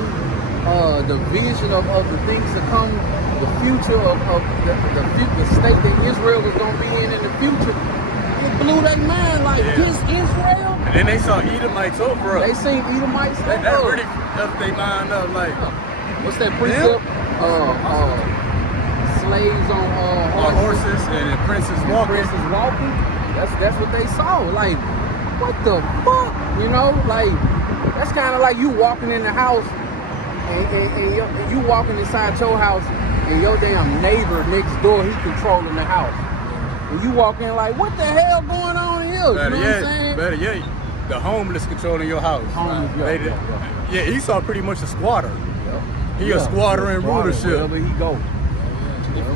the vision of the things to come, the future of the state that Israel was gonna be in the future, it blew their mind. Like this Israel. And then they saw Edomites over us. They seen Edomites. That really left their mind up. Like What's that precept? Slaves on horses and princes walking. Princes walking. That's what they saw. Like, what the fuck? You know, like that's kind of like you walking in the house and you walking inside your house and your damn neighbor next door, he controlling the house. And you walk in like, what the hell going on here? You know what I'm saying? Better yet, the homeless controlling your house. Homeless, Yeah, Esau pretty much a squatter. He a squatter in rulership. Wherever he go. If you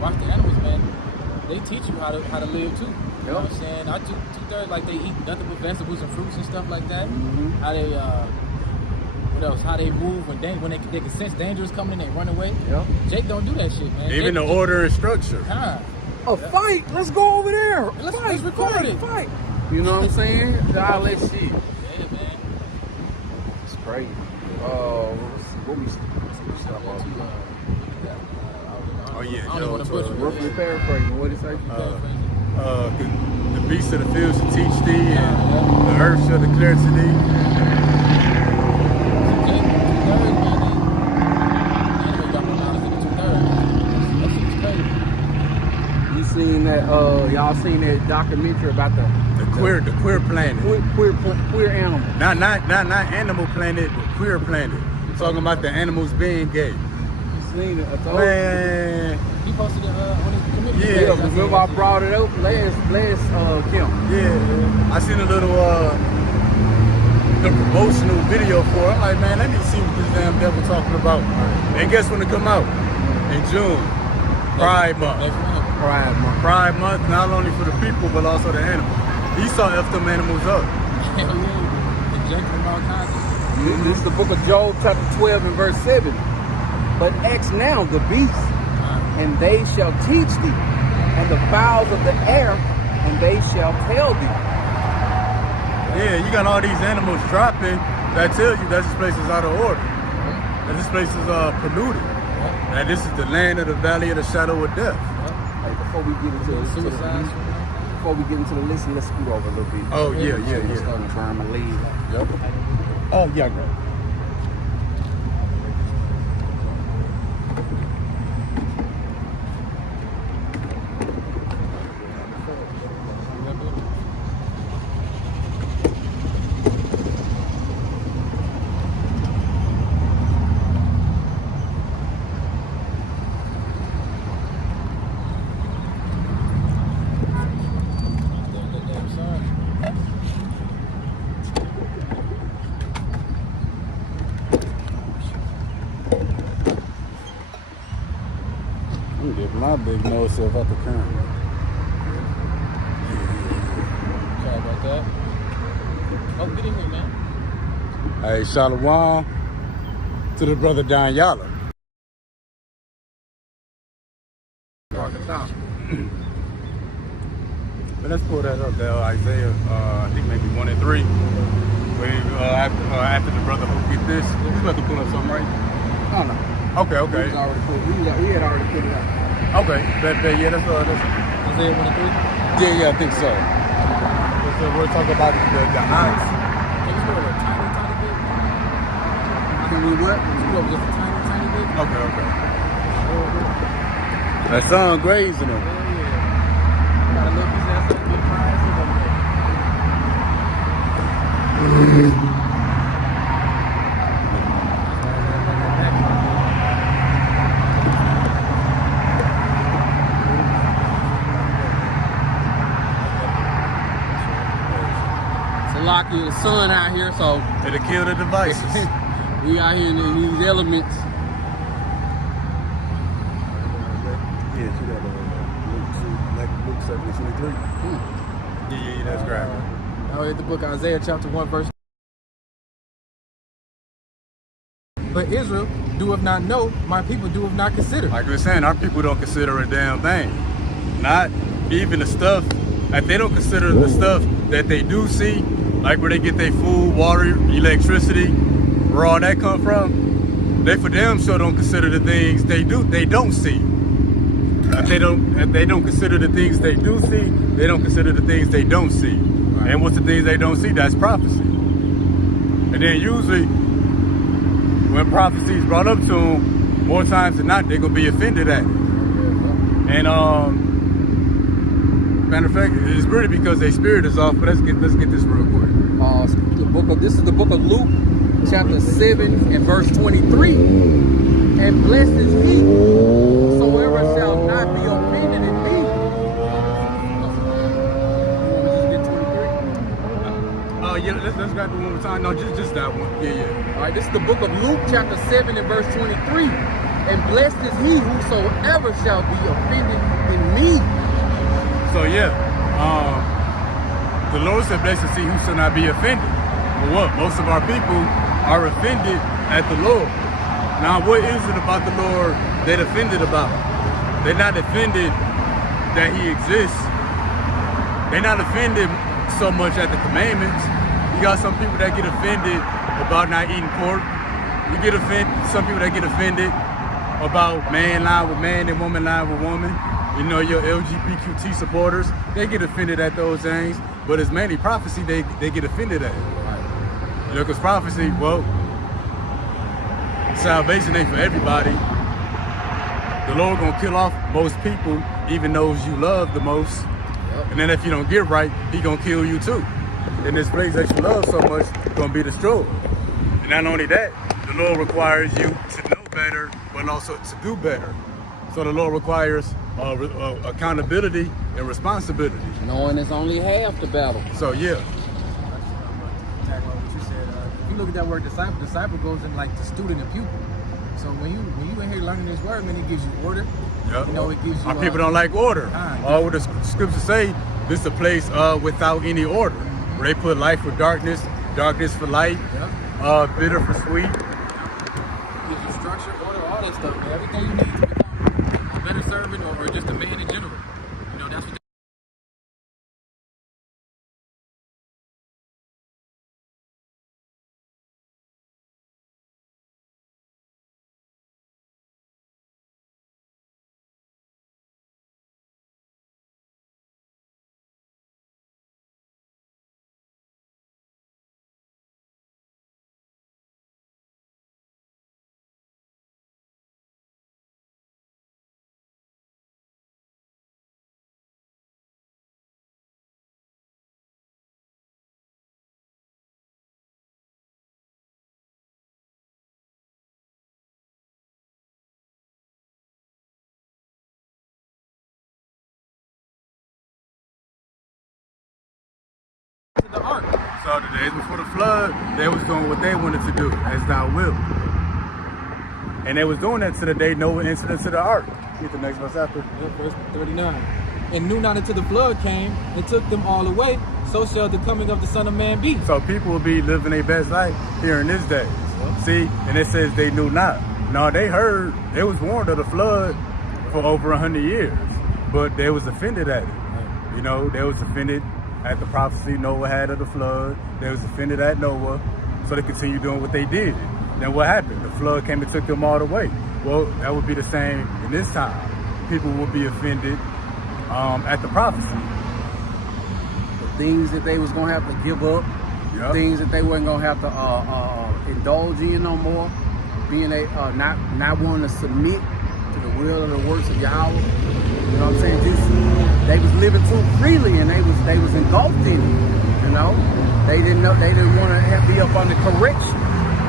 watch the animals, man, they teach you how to live too. You know what I'm saying? I do 2/3, like they eat nothing but vegetables and fruits and stuff like that. How they what else? How they move when they can sense danger is coming and they run away. Yep. Jake don't do that shit, man. Even the order and structure. A fight. Let's go over there. Let's record it. Fight. You know what I'm saying? All that shit. Yeah, man. It's crazy. What we Oh yeah, I don't want to butcher it. roughly paraphrasing. What it say? The beasts of the field shall teach thee, and the earth shall declare to thee. You seen that? Y'all seen that documentary about the queer planet. queer animal? Not Animal Planet, but Queer Planet. Talking about the animals being gay. You seen it? I told you. Man, He posted it on his commitment. Yeah, Remember I brought it up last Kim. yeah. I seen a little the promotional video for it. I'm like, man, let me see what this damn devil talking about. And guess when it come out? In June. Pride Month. Pride Month. Pride Month, not only for the people, but also the animals. Esau effed them animals up. Hell yeah. Inject from all kinds of This is the book of Job, chapter 12 and verse 7. But ask now the beasts, and they shall teach thee, and the fowls of the air, and they shall tell thee. Yeah, you got all these animals dropping. That tells you that this place is out of order. That this place is polluted. That this is the land of the valley of the shadow of death. Hey, before we get into the list, let's scoot over a little bit. Oh, yeah. Starting to burn my legs. Yep. Oh, yeah, girl. My big nose self out the camera. Sorry about that. Oh, get in here, man. Hey, Shalom to the brother Danyala. But let's pull that up there, Isaiah, I think maybe 1 and 3. After the brother who get this, we about to pull up something, right? No, no. Okay. We had already put it up. Okay, yeah, that's Isaiah 1 and 3. yeah, I think so. So we'll talk about the eyes. Can you scroll a tiny bit? Can we what? Scroll just a tiny bit. Okay. That sun grazing them. Yeah. Got a little piece of that stuff, good prize over there. Salaki, the sun out here, so It'll kill the devices. we out here in these elements. Yeah, see that Luke 7:23. Yeah, that's grammar. Now we're at the book of Isaiah chapter 1 verse. But Israel doeth not know, my people doeth not consider. Like we were saying, our people don't consider a damn thing. Not even the stuff, like they don't consider the stuff that they do see, like where they get their food, water, electricity, where all that come from. They for damn sure don't consider the things they don't see. If they don't consider the things they do see, they don't consider the things they don't see. Right. And what's the things they don't see? That's prophecy. And then usually, when prophecy is brought up to them, more times than not, they're gonna be offended at it. And matter of fact, it's really because their spirit is off. But let's get this real quick. This is the book of Luke, chapter 7 and verse 23. And blessed is he whosoever shall not be offended in me. Yeah, let's grab it one more time. No, just that one. Yeah. All right, this is the book of Luke, chapter 7 and verse 23. And blessed is he whosoever shall be offended in me. So yeah, the Lord said, blessed is he who shall not be offended. But what? Most of our people are offended at the Lord. Now, what is it about the Lord they're offended about? They're not offended that he exists. They're not offended so much at the commandments. You got some people that get offended about not eating pork. You get some people that get offended about man lying with man and woman lying with woman. You know, your LGBTQ supporters, they get offended at those things. But it's mainly prophecy they get offended at. You know, because prophecy, well, salvation ain't for everybody. The Lord gonna kill off most people, even those you love the most. Yep. And then if you don't get right, he gonna kill you too. And this place that you love so much gonna be destroyed. And not only that, the Lord requires you to know better, but also to do better. So the Lord requires accountability and responsibility. Knowing it's only half the battle. So yeah. If you look at that word disciple goes in like the student and pupil. So when you in here learning this word, man, it gives you order. Yep. You know, it gives you. Our people don't like order. What the scriptures say, this is a place without any order, where they put light for darkness, darkness for light, bitter for sweet. Gives you structure, order, all that stuff, man. Everything you need to become a better servant or just a man in general. You know, that's what. The ark. So the days before the flood, they was doing what they wanted to do, as thou wilt. And they was doing that to the day Noah entered into the ark. Get the next verse after. Verse 39. and knew not until the flood came and took them all away, so shall the coming of the Son of Man be. So people will be living their best life here in this day. See, and it says they knew not. No, they heard, they was warned of the flood for over 100 years, but they was offended at it. You know, they was offended at the prophecy Noah had of the flood. They was offended at Noah, so they continued doing what they did. Then what happened? The flood came and took them all away. Well, that would be the same in this time. People will be offended at the prophecy. The things that they was gonna have to give up, Yep. things that they wasn't gonna have to indulge in no more, being not wanting to submit to the will of the works of Yahweh. You know what I'm saying? Just they was living too freely, and they was engulfed in it. You know, they didn't want to be up under correction.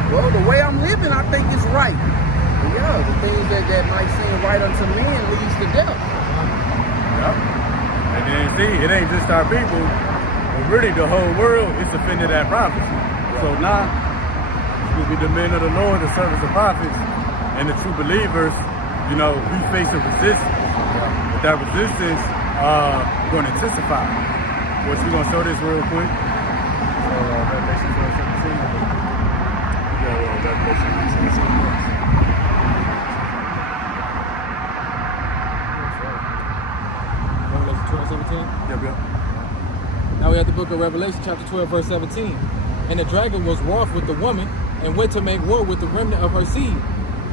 Well, the way I'm living, I think is right. But yeah, the things that might seem right unto men leads to death. Yep. And then see, it ain't just our people, but really the whole world is offended at prophecy. So now, excuse me, the men of the Lord, the servants of prophets, and the true believers, you know, we facing resistance. But that resistance going to intensify. Which we're going to show this real quick. Revelation 12:17. Revelation 12:17. Revelation 12:17. Yep. Now we have the book of Revelation, chapter 12, verse 17. And the dragon was wroth with the woman, and went to make war with the remnant of her seed,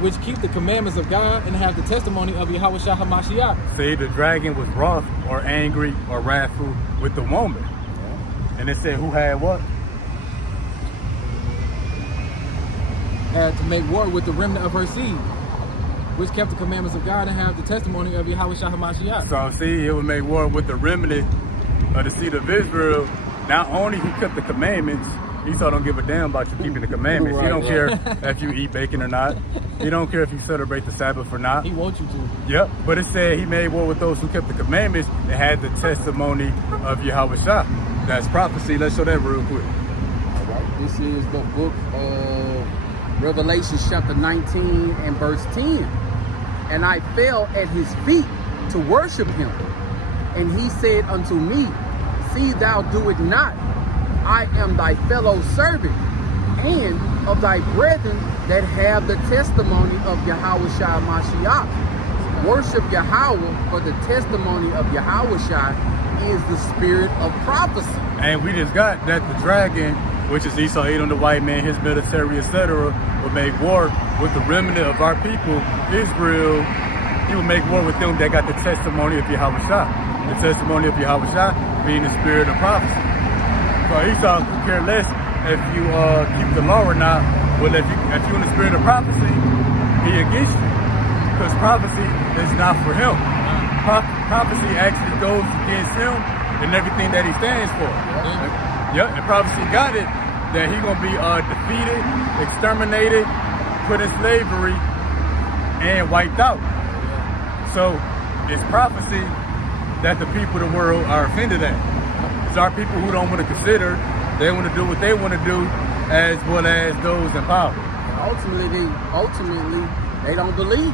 which keep the commandments of God and have the testimony of Yahweh Shah HaMashiach. See, the dragon was wroth or angry or wrathful with the woman. And it said who had what? Had to make war with the remnant of her seed, which kept the commandments of God and have the testimony of Yahweh Shah HaMashiach. So see, it would make war with the remnant of the seed of Israel. Not only who kept the commandments, Esau don't give a damn about you keeping the commandments. He don't care if you eat bacon or not. He don't care if you celebrate the Sabbath or not. He wants you to. Yep, but it said he made war with those who kept the commandments and had the testimony of Yahweh Shah. That's prophecy. Let's show that real quick. All right, this is the book of Revelation chapter 19 and verse 10. And I fell at his feet to worship him. And he said unto me, see thou do it not. I am thy fellow servant and of thy brethren that have the testimony of Yahweh Shah Mashiach. Worship Yahweh, for the testimony of Yahweh Shah is the spirit of prophecy. And we just got that the dragon, which is Esau, Edom, the white man, his military, etc., will make war with the remnant of our people, Israel. He will make war with them that got the testimony of Yahweh Shah. The testimony of Yahweh Shah being the spirit of prophecy. So Esau could care less if you keep the law or not. Well, if you're in the spirit of prophecy, he against you. Because prophecy is not for him. Prophecy actually goes against him and everything that he stands for. Yep, and prophecy got it that he's going to be defeated, exterminated, put in slavery, and wiped out. So it's prophecy that the people of the world are offended at. It's our people who don't want to consider, they want to do what they want to do, as well as those in power. Ultimately, they don't believe.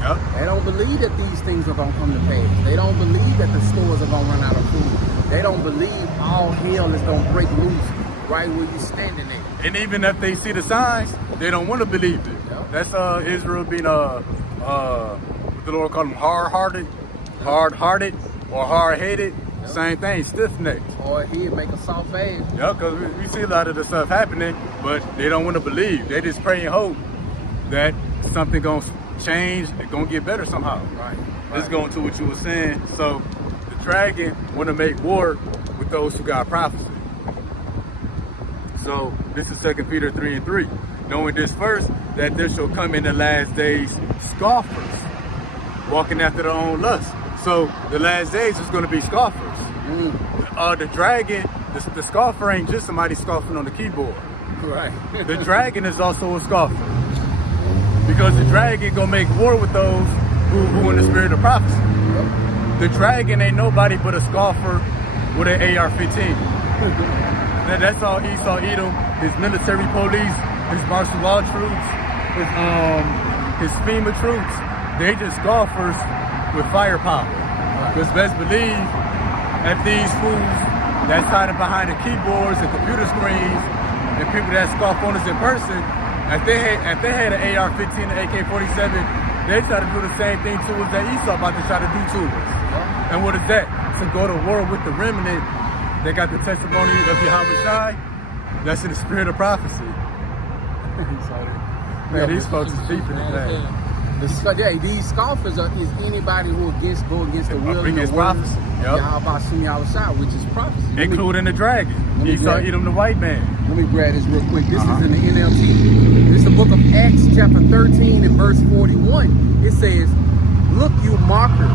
Yep. They don't believe that these things are going to come to pass. They don't believe that the stores are going to run out of food. They don't believe all hell is going to break loose right where you're standing at. And even if they see the signs, they don't want to believe it. Yep. That's Israel being what the Lord called them hard-hearted, or hard-headed. Same thing, stiff-necked. Or he'll make a soft ass. Yeah, because we see a lot of the stuff happening, but they don't want to believe. They just pray and hope that something going to change, it's going to get better somehow. Right. Let's go into what you were saying. So the dragon want to make war with those who got prophecy. So this is 2 Peter 3:3. Knowing this first, that there shall come in the last days scoffers, walking after their own lust. So the last days is going to be scoffers. The dragon, the scoffer ain't just somebody scoffing on the keyboard. Right. The dragon is also a scoffer. Because the dragon gonna make war with those who in the spirit of prophecy. The dragon ain't nobody but a scoffer with an AR-15. That's all Esau Edom, his military police, his martial law troops, his FEMA troops. They just scoffers with firepower. Because best believe if these fools that's hiding behind the keyboards and computer screens and people that scoff on us in person, if they had an AR-15 and AK-47, they try to do the same thing to us that Esau about to try to do to us. And what is that? To go to war with the remnant. They got the testimony of Yahweh Shai. That's in the spirit of prophecy. Man, these folks is deep in the thing. These scoffers is anybody who go against the will and the word prophecy. Yahweh Shem Yahushua, which is prophecy. Including the dragon. Esau Edom the white man. Let me grab this real quick. This is in the NLT. This is the book of Acts, chapter 13 and verse 41. It says, "Look, you mockers,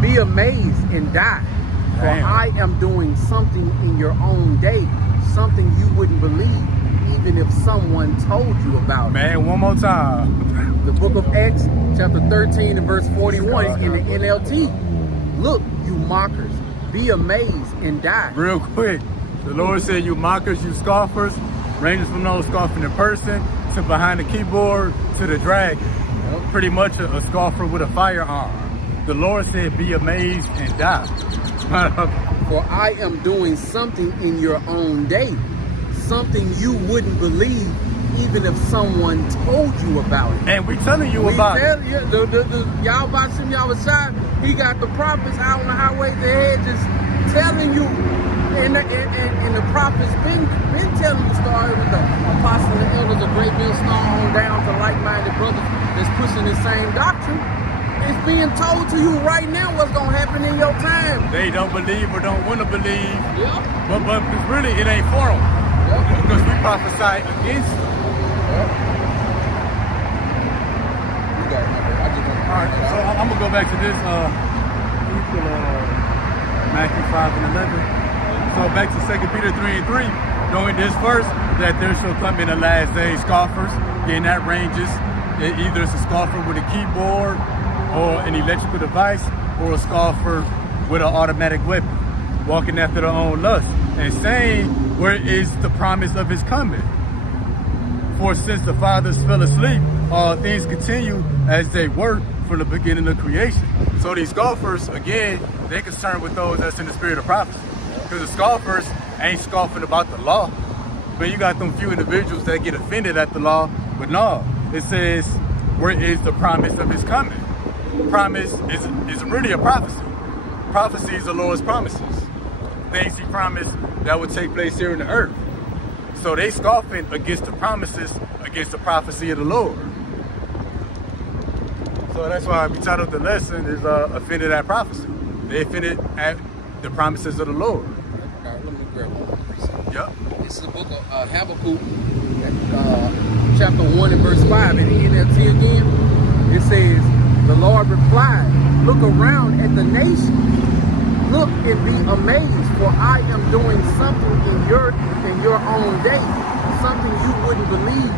be amazed and die. For I am doing something in your own day, something you wouldn't believe, even if someone told you about it." Man, one more time. The book of Acts, chapter 13 and verse 41 in the NLT. "Look, you mockers, be amazed and die." Real quick, the Lord said, you mockers, you scoffers, ranges from those scoffing in person to behind the keyboard to the dragon. Pretty much a scoffer with a firearm. The Lord said, be amazed and die. For I am doing something in your own day, something you wouldn't believe even if someone told you about it. And we telling you about it. The Yahweh Shem Yahushua, he got the prophets out on the highways ahead just telling you. And the prophets been telling you, started with the apostles and elders of Great Millstone on down to like-minded brothers that's pushing the same doctrine. It's being told to you right now what's going to happen in your time. They don't believe or don't want to believe. Yep. But really, it ain't for them. Yep. Because we prophesy against them. Yep. Alright, so I'm going to go back to this. Matthew 5 and 11. So back to 2 Peter 3 and 3. Knowing this verse, that there shall come in the last days scoffers. Again, that ranges. Either it's a scoffer with a keyboard or an electrical device, or a scoffer with an automatic weapon, walking after their own lust, and saying, where is the promise of his coming? For since the fathers fell asleep, all things continue as they were from the beginning of creation. So these scoffers, again, they're concerned with those that's in the spirit of prophecy. Because the scoffers ain't scoffing about the law. But you got them few individuals that get offended at the law. But no, it says, where is the promise of his coming? Promise is really a prophecy. Prophecy is the Lord's promises. Things he promised that would take place here in the earth. So they scoffing against the promises, against the prophecy of the Lord. So that's why we titled the lesson is offended at prophecy. They offended at the promises of the Lord. All right, let me grab one. Yep. This is the book of Habakkuk, chapter 1 and verse 5 in the NLT again. It says, "The Lord replied, look around at the nations. Look and be amazed, for I am doing something in your own day, something you wouldn't believe,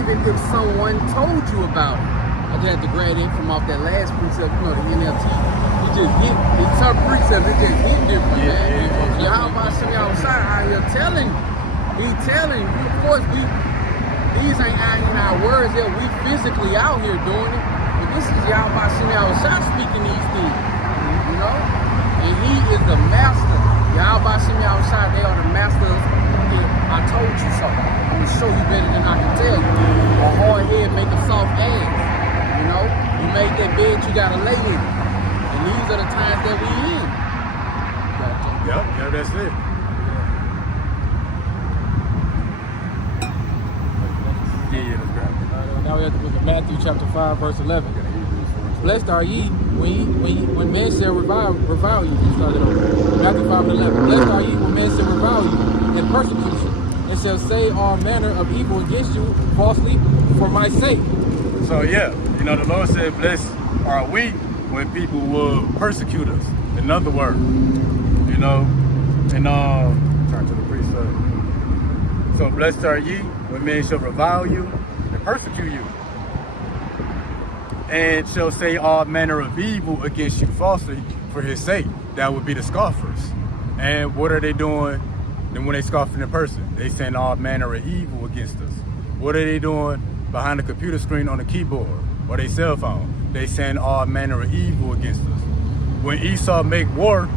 even if someone told you about it." I just had to grab it from off that last precept, the NLT. It just hit, it's some precepts, it just hit different, man. Yahweh Shem Yahushua out here telling you, of course, these ain't out in our words that we physically out here doing it, but this is Yahweh Shem Yahushua speaking these things, you know? And he is the master. Yahweh Shem Yahushua, they are the masters. I told you so. I'm gonna show you better than I can tell you. A hard head make a soft ass. You know, you make that bed, you gotta lay in it. And these are the times that we in. Yep, that's it. Yeah, let's grab it. Now we have to look at Matthew chapter 5, verse 11. Blessed are ye when men shall revile you. Started over. Matthew 5 and 11. Blessed are ye when men shall revile you and persecute you, and shall say all manner of evil against you falsely for my sake. So yeah, the Lord said, blessed are we when people will persecute us. In other words, turn to the precept. So blessed are ye when men shall revile you and persecute you, and shall say all manner of evil against you falsely for his sake. That would be the scoffers. And what are they doing when they scoffing in person? They saying all manner of evil against us. What are they doing behind the computer screen on the keyboard or their cell phone? They saying all manner of evil against us. when Esau make war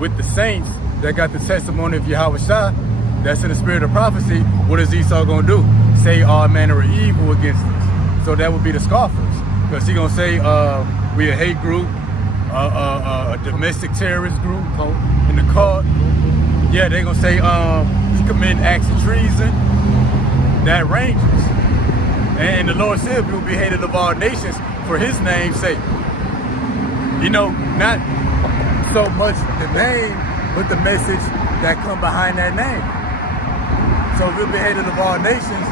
with the saints that got the testimony of Yahweh Shah, that's in the spirit of prophecy, what is Esau gonna do? Say all manner of evil against us. So that would be the scoffers. Because he gonna say we a hate group, a domestic terrorist group in the cult. Yeah, they gonna say he committing acts of treason. That ranges. And the Lord said we will be hated of all nations for his name's sake. You know, not so much the name, but the message that come behind that name. So we'll be hated of all nations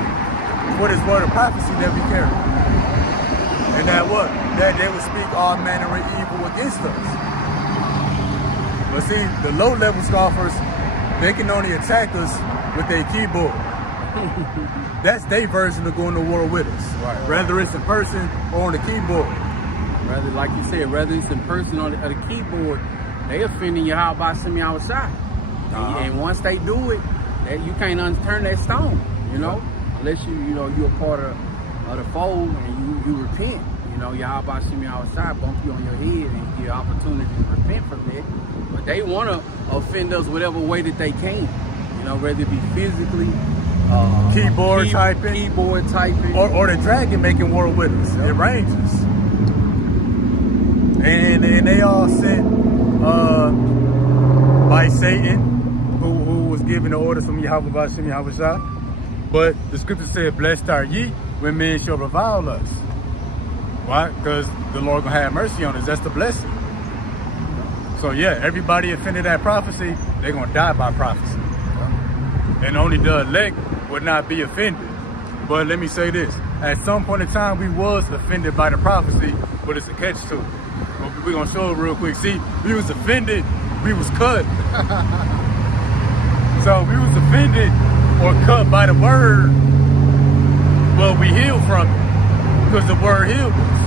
for this word of prophecy that we carry. And that what? That they will speak all manner of evil against us. But see, the low-level scoffers, they can only attack us with their keyboard. That's their version of going to war with us. Right. Whether it's in person or on the keyboard. Rather, like you said, whether it's in person or the keyboard, they offending Yahweh Shem Yahushua. And once they do it, you can't unturn that stone, you know, unless you're a part of the fold and you repent. You know, Yahweh Shem Yahushua bump you on your head and you get an opportunity to repent from it. But they want to offend us whatever way that they can, you know, whether it be physically, keyboard typing, or the dragon making war with us. It ranges. And they all sent by Satan, who was given the orders from Yahweh B'Shem Yahushua. But the scripture said, blessed are ye when men shall revile us. Why? Because the Lord gonna have mercy on us. That's the blessing. So yeah, everybody offended that prophecy, they're gonna die by prophecy. And only the elect would not be offended. But let me say this, at some point in time we was offended by the prophecy, but it's a catch to it. We're gonna show it real quick. See, we was offended, we was cut. So we was offended or cut by the word, but we healed from it because the word healed us.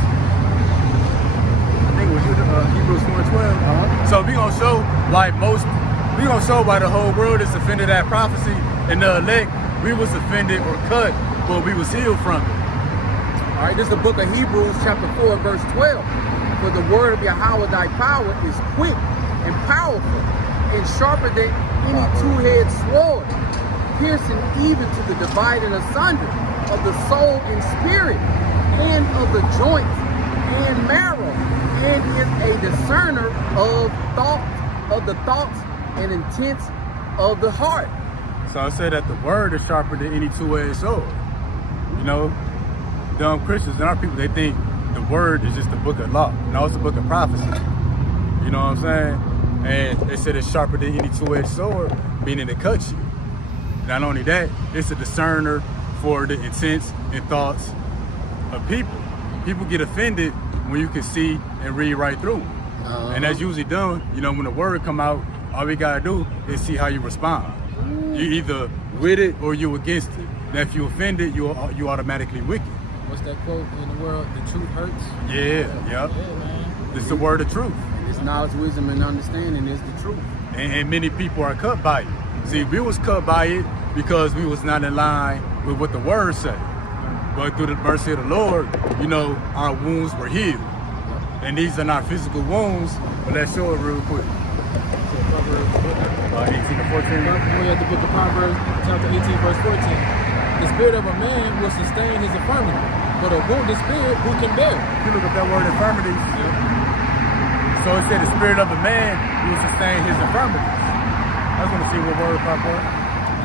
I think it was Hebrews 4:12. So we gonna show why the whole world is offended at prophecy, and the elect, we was offended or cut, but we was healed from it. All right, this is the book of Hebrews chapter 4, verse 12. For the word of Yahweh thy power is quick and powerful and sharper than any two-edged sword, piercing even to the dividing asunder of the soul and spirit and of the joints and marrow, and is a discerner of the thoughts and intents of the heart. So I said that the word is sharper than any two-edged sword. You know, dumb Christians and our people, they think the word is just the book of law. No, it's a book of prophecy. You know what I'm saying? And they said it's sharper than any two-edged sword, meaning it cuts you. Not only that, it's a discerner for the intents and thoughts of people. People get offended when you can see and read right through them. And that's usually done, you know, when the word come out, all we gotta do is see how you respond. You either with it or you against it. Now if you offended, you automatically wicked. What's that quote in the world? The truth hurts. Yeah, Man. It's the word of truth. This knowledge, wisdom, and understanding is the truth. And many people are cut by it. See, we was cut by it because we was not in line with what the word said. But through the mercy of the Lord, you know, our wounds were healed. And these are not physical wounds, but let's show it real quick. 18 to 14. We have the book of Proverbs, chapter 18, verse 14. The spirit of a man will sustain his infirmity, but a wounded spirit who can bear. If you look up that word infirmity, so it said the spirit of a man will sustain his infirmities. I was going to see what word pop up.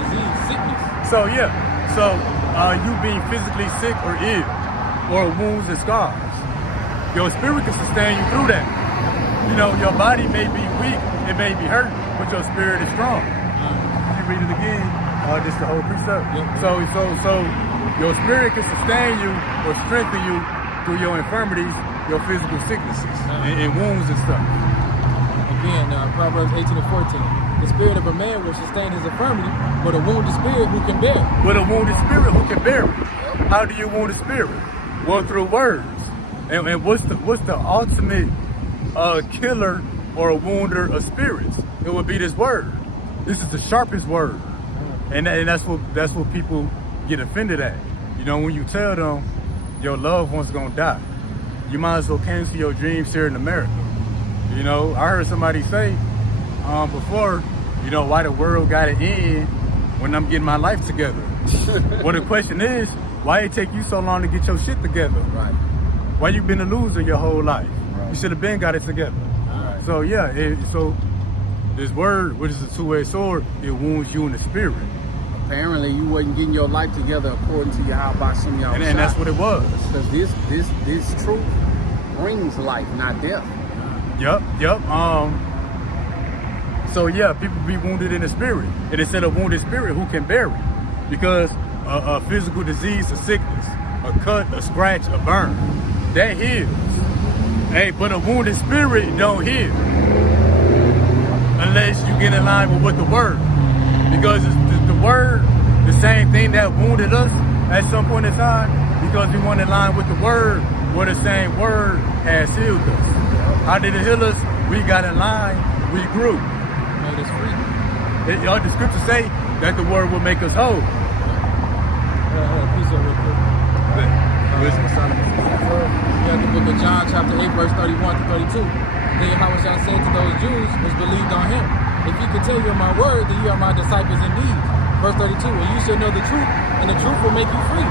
Disease, sickness. So yeah, you being physically sick or ill, or wounds and scars, your spirit can sustain you through that. You know, your body may be weak, it may be hurt, but your spirit is strong. If you read it again, just the whole precept. So your spirit can sustain you or strengthen you through your infirmities, your physical sicknesses, and wounds and stuff. Again, Proverbs 18 and 14. The spirit of a man will sustain his infirmity, but a wounded spirit who can bear. With a wounded spirit who can bear it. How do you wound a spirit? Well, through words. And what's the ultimate killer or a wounder of spirits? It would be this word. This is the sharpest word. And that's what people get offended at. You know, when you tell them your loved one's gonna die, you might as well cancel your dreams here in America. You know, I heard somebody say before, you know, why the world got to end when I'm getting my life together. Well, the question is, why it take you so long to get your shit together? Right. Why you been a loser your whole life? Right. You should have been got it together. Right. So yeah, so this word, which is a two-edged sword, it wounds you in the spirit. Apparently, you wasn't getting your life together according to Yahweh Shem Yahweh. And that's what it was. Because this truth brings life, not death. Yep. So yeah, people be wounded in the spirit. And instead of wounded spirit, who can bear it? Because a physical disease, a sickness, a cut, a scratch, a burn, that heals. Hey, but a wounded spirit don't heal. Unless you get in line with what the word. Because it's the word, the same thing that wounded us at some point in time, because we weren't in line with the word, where the same word has healed us. How did it heal us? We got in line, we grew. Made us free. The scriptures say that the word will make us whole. Piece of real quick. Wisdom of Solomon. We have the book of John, chapter 8, verse 31 to 32. Then Yahweh shall say to those Jews which believed on him, if you continue in my word, then you are my disciples indeed. Verse 32, and you shall know the truth, and the truth will make you free.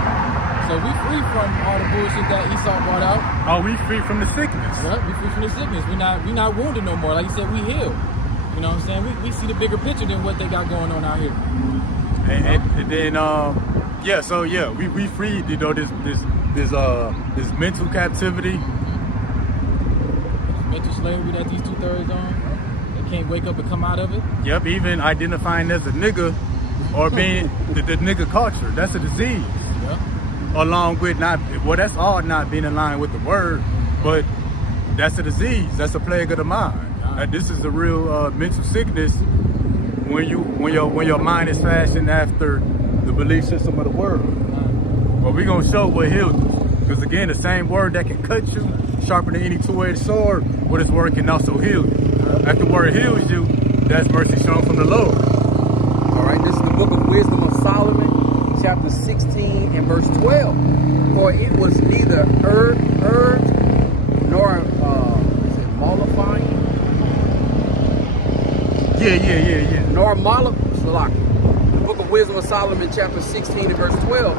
So we free from all the bullshit that Esau brought out. Are we free from the sickness? Yeah, we free from the sickness. We not wounded no more. Like you said, we healed. You know what I'm saying? We see the bigger picture than what they got going on out here. And then we freed, you know, this mental captivity. Mental slavery that these 2/3 on. They can't wake up and come out of it. Yep, even identifying as a nigga or being the nigga culture, that's a disease. Yeah. Along with that's all not being in line with the word, but that's a disease, that's a plague of the mind. And this is the real mental sickness when your mind is fashioned after the belief system of the world. But we're gonna show what heals us. Because again, the same word that can cut you, sharper than any two-edged sword, what this word can also heal you. After the word heals you, that's mercy shown from the Lord. All right, this is the book of Wisdom of Solomon, chapter 16 and verse 12. For it was neither urged nor mollifying. Yeah. Nor mollifying. The book of Wisdom of Solomon, chapter 16 and verse 12.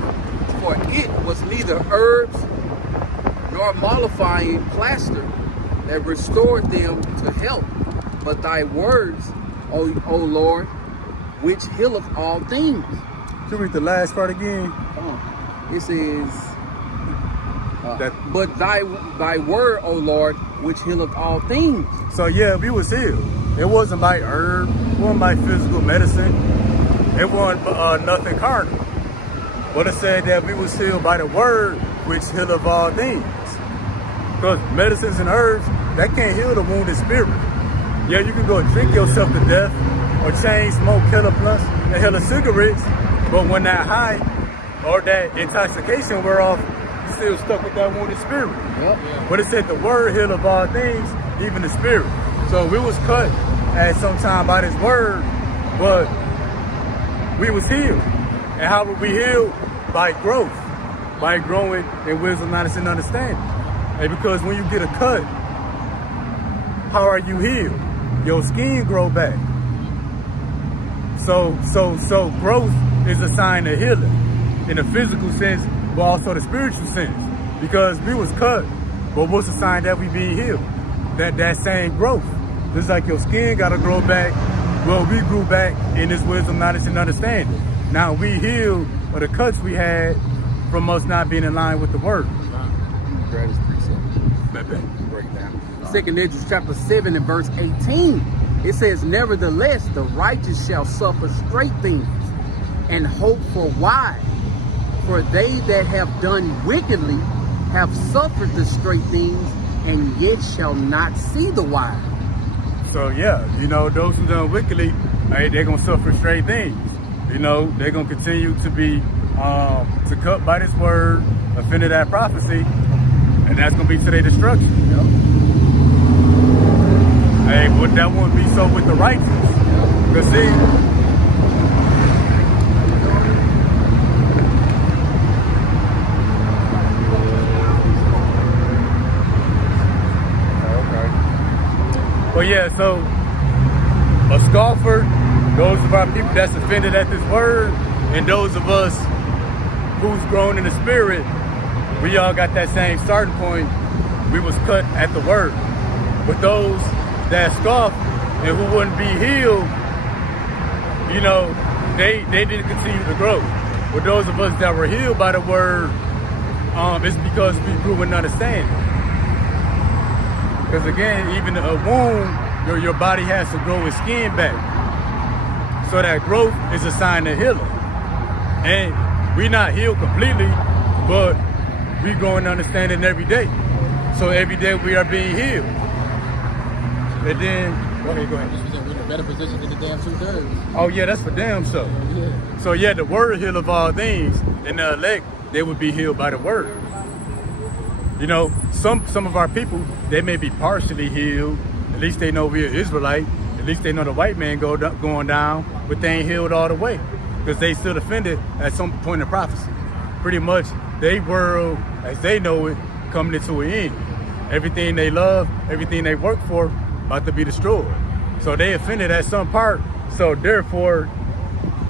For it was neither herbs nor mollifying plaster that restored them to health, but thy words, O Lord, which healeth all things. Can you read the last part again? It says, but thy word, O Lord, which healeth all things. So yeah, we was healed. It wasn't by herb, it wasn't by physical medicine, it wasn't nothing carnal. But it said that we was healed by the word, which healeth all things. Because medicines and herbs, that can't heal the wounded spirit. Yeah, you can go drink yourself to death, or chain smoke killer blunts and hella cigarettes, but when that high or that intoxication wear off, you still stuck with that wounded spirit. Yep. But it said the word healeth all things, even the spirit. So we was cut at some time by this word, but we was healed. And how were we healed? By growth, by growing in wisdom, knowledge, and understanding. And because when you get a cut, how are you healed? Your skin grow back. So growth is a sign of healing in the physical sense, but also the spiritual sense. Because we was cut, but what's the sign that we being healed? That same growth. Just like your skin gotta grow back, well, we grew back in this wisdom, knowledge, and understanding. Now we healed of the cuts we had from us not being in line with the word. Greatest precept. Breakdown. Second Esdras chapter 7 and verse 18. It says, nevertheless, the righteous shall suffer straight things and hope for wise. For they that have done wickedly have suffered the straight things and yet shall not see the wise. So yeah, you know, those who done wickedly, hey, they're gonna suffer straight things. You know, they're gonna continue to be to cut by this word, offended that prophecy, and that's gonna be to their destruction. You know? Hey, but that won't be so with the righteous. Cause see, But yeah, so a scoffer, those of our people that's offended at this word, and those of us who's grown in the spirit, we all got that same starting point. We was cut at the word. But those that scoff and who wouldn't be healed, you know, they didn't continue to grow. But those of us that were healed by the word, it's because we grew in understanding. Because again, even a wound, your body has to grow its skin back. So that growth is a sign of healing. And we're not healed completely, but we grow in understanding every day. So every day we are being healed. And then, go ahead. We're in a better position than the damn 2/3. Oh yeah, that's for damn so. Yeah. So yeah, the word heal of all things, and the elect, they would be healed by the word. You know, some of our people, they may be partially healed. At least they know we're Israelite. At least they know the white man going down, but they ain't healed all the way. Because they still offended at some point in prophecy. Pretty much, they world, as they know it, coming into an end. Everything they love, everything they work for, about to be destroyed. So they offended at some part. So therefore,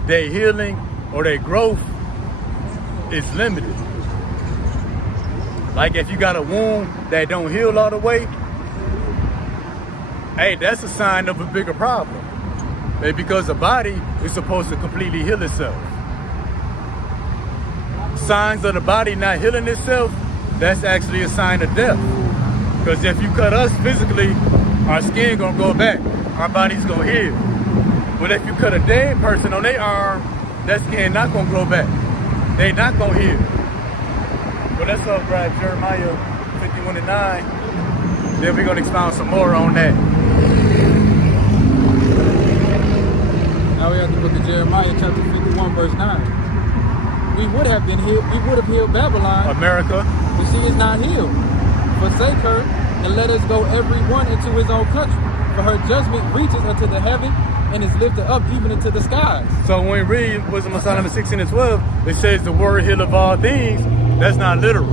their healing or their growth is limited. Like if you got a wound that don't heal all the way, hey, that's a sign of a bigger problem. Because the body is supposed to completely heal itself. Signs of the body not healing itself, that's actually a sign of death. Because if you cut us physically, our skin gonna go back, our body's gonna heal. But if you cut a dead person on their arm, that skin not gonna grow back. They not gonna heal. But let's go grab Jeremiah 51:9. Then we're gonna expound some more on that. Now we have the book of Jeremiah, chapter 51, verse 9. We would have been healed, we would have healed Babylon, America. but she is not healed. Forsake her, and let us go every one into his own country. For her judgment reaches unto the heaven, and is lifted up even into the skies. So when we read Wisdom of Solomon 16:12, it says the word heal of all things. That's not literal.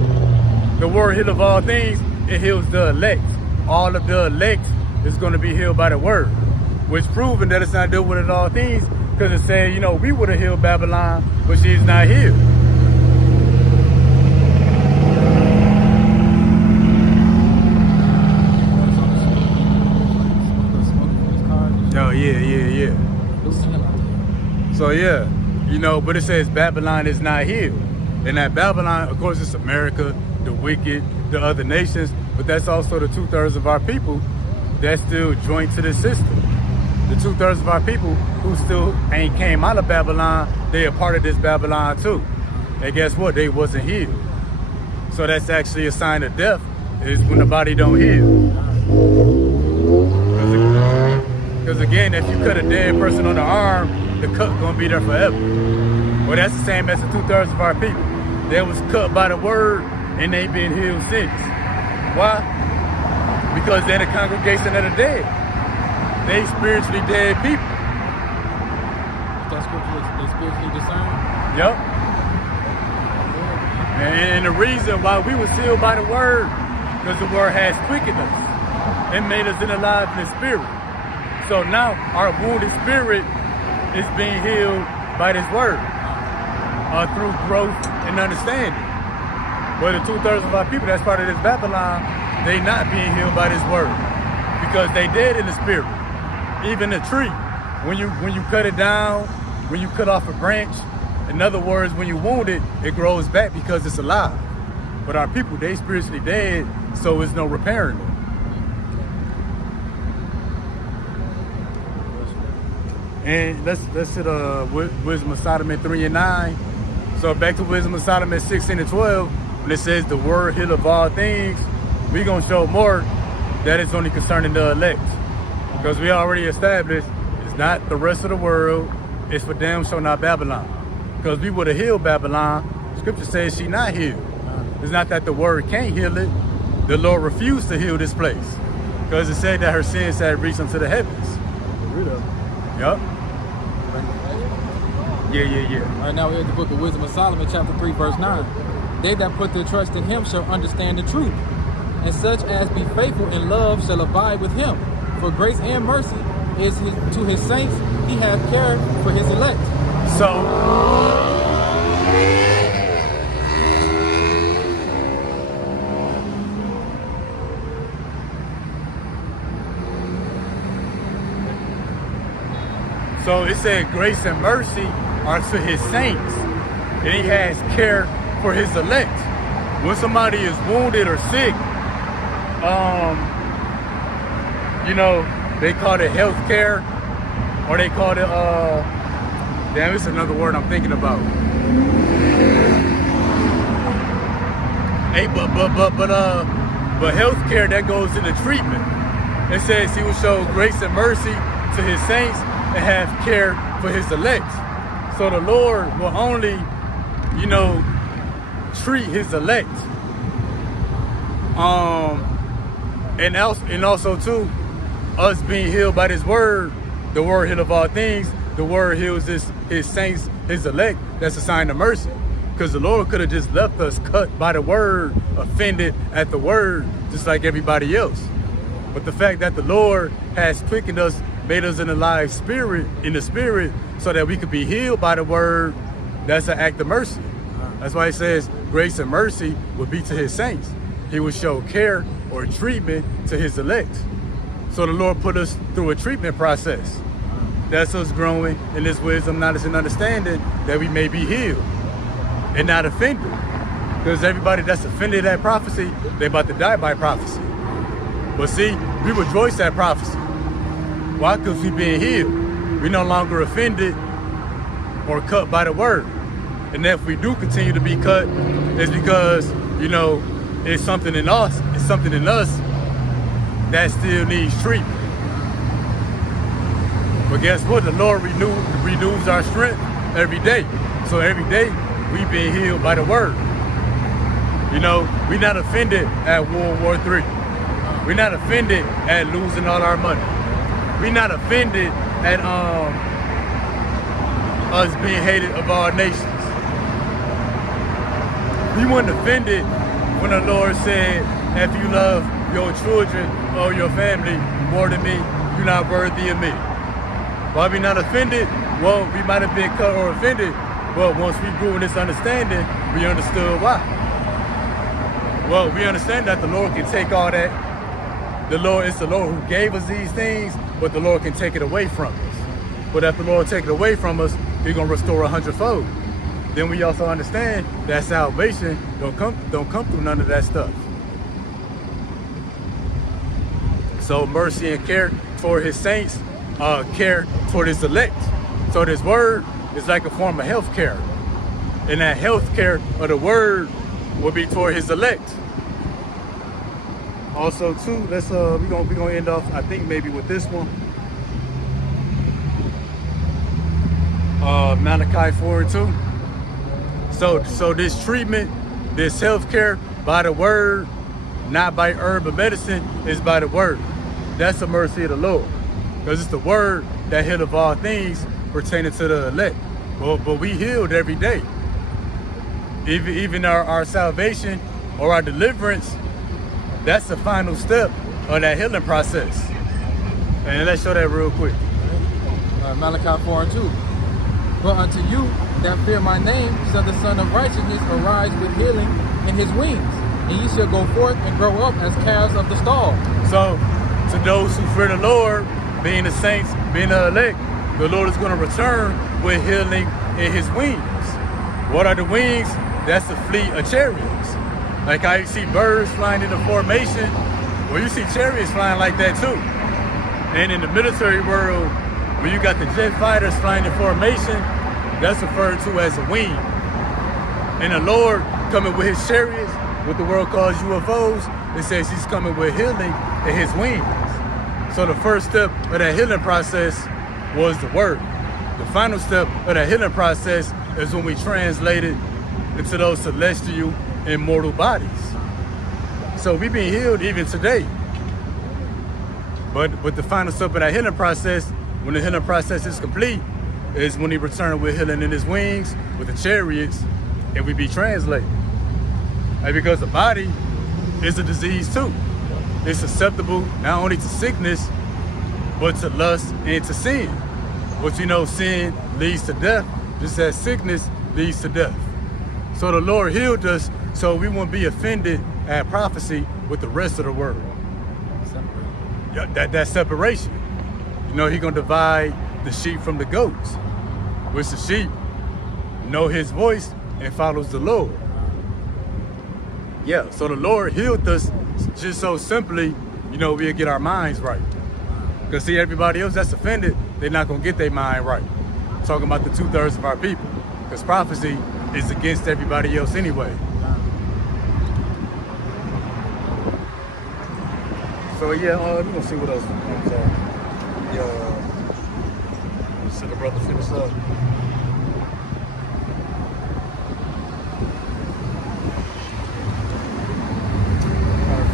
The word heal of all things, it heals the elect. All of the elect is going to be healed by the word, which proving that it's not dealing with all things, because it said, you know, we would have healed Babylon, but she's not healed. Oh, yeah. So, yeah, you know, but it says Babylon is not healed. And that Babylon, of course, it's America, the wicked, the other nations, but that's also the 2/3 of our people that still joined to the system. The 2/3 of our people who still ain't came out of Babylon, they are part of this Babylon too. And guess what? They wasn't healed. So that's actually a sign of death, is when the body don't heal. Because again, if you cut a dead person on the arm, the cut gonna be there forever. Well, that's the same as the 2/3 of our people. They was cut by the word and they been healed since. Why? Because they're the congregation of the dead. They spiritually dead people. That scripture, they spiritually discerned. Yep. And the reason why we were sealed by the word, because the word has quickened us and made us alive in the spirit. So now our wounded spirit is being healed by this word through growth and understanding. But the 2/3 of our people that's part of this Babylon, they not being healed by this word because they dead in the spirit. Even the tree, when you cut it down, when you cut off a branch, in other words, when you wound it, it grows back because it's alive. But our people, they spiritually dead, so there's no repairing it. And let's hit Wisdom of Solomon 3:9. So back to Wisdom of Solomon 16:12, when it says the word heal of all things, we're gonna show more that it's only concerning the elect. Because we already established it's not the rest of the world, it's for them, so not Babylon. Because we would have healed Babylon, scripture says she not healed. It's not that the word can't heal it, the Lord refused to heal this place. Because it said that her sins had reached unto the heavens. Yup. Yeah. All right, now we're at the book of Wisdom of Solomon, chapter 3, verse 9. They that put their trust in him shall understand the truth, and such as be faithful in love shall abide with him. For grace and mercy is to his saints. He hath care for his elect. So it said grace and mercy are to his saints, and he has care for his elect. When somebody is wounded or sick, they call it health care, or they call it, damn, it's another word I'm thinking about. Hey, but health care, that goes into treatment. It says he will show grace and mercy to his saints and have care for his elect. So the Lord will only, treat his elect. And also too, us being healed by this word, the word healeth all things, the word heals his saints, his elect. That's a sign of mercy. Because the Lord could have just left us cut by the word, offended at the word, just like everybody else. But the fact that the Lord has quickened us, made us in the spirit, so that we could be healed by the word, that's an act of mercy. That's why it says grace and mercy will be to his saints. He will show care or treatment to his elect. So the Lord put us through a treatment process. That's us growing in this wisdom, knowledge, and understanding that we may be healed and not offended. Because everybody that's offended at prophecy, they about to die by prophecy. But see, we rejoice at prophecy. Why? Because we being healed. We no longer offended or cut by the word. And if we do continue to be cut, it's because, it's something in us. It's something in us that still needs treatment. But guess what? The Lord renews our strength every day. So every day we being healed by the word. We're not offended at World War III. We're not offended at losing all our money. We're not offended at us being hated of all nations. We weren't offended when the Lord said, if you love your children or your family more than me, you're not worthy of me. Why we not offended? Well, we might have been cut or offended, but once we grew in this understanding, we understood why. Well, we understand that the Lord can take all that. It's the Lord who gave us these things, but the Lord can take it away from us. But if the Lord take it away from us, he's gonna restore 100-fold. Then we also understand that salvation don't come through none of that stuff. So mercy and care toward his saints, care toward his elect. So this word is like a form of health care. And that health care of the word will be toward his elect. Also too, we're gonna end off, I think maybe with this one. Malachi 4:2. So this treatment, this health care by the word, not by herb or medicine, is by the word. That's the mercy of the Lord. Because it's the word that healeth all things pertaining to the elect. But we healed every day. Even our salvation or our deliverance, that's the final step of that healing process. And let's show that real quick. Malachi 4:2. But unto you that fear my name shall the Son of Righteousness arise with healing in his wings, and ye shall go forth and grow up as calves of the stall. So, to those who fear the Lord, being the saints, being the elect, the Lord is going to return with healing in his wings. What are the wings? That's the fleet of chariots. Like how you see birds flying into formation, well, you see chariots flying like that too. And in the military world, when you got the jet fighters flying in formation, that's referred to as a wing. And the Lord coming with his chariots, what the world calls UFOs, it says he's coming with healing in his wings. So the first step of that healing process was the word. The final step of that healing process is when we translate it into those celestial, immortal bodies. So we've been healed even today. But the final step of that healing process, when the healing process is complete, is when he returned with healing in his wings, with the chariots, and we be translated. And because the body is a disease too. It's susceptible not only to sickness, but to lust and to sin. But you know, sin leads to death, just as sickness leads to death. So the Lord healed us so we won't be offended at prophecy with the rest of the world. Yeah, that separation. You know, He gonna divide the sheep from the goats, which the sheep know His voice and follows the Lord. Yeah, so the Lord healed us just so simply, you know, we'll get our minds right. Because see, everybody else that's offended, they're not gonna get their mind right. I'm talking about the 2/3 of our people. Because prophecy is against everybody else anyway. So yeah, we're gonna see what else comes out. See the brother finish up.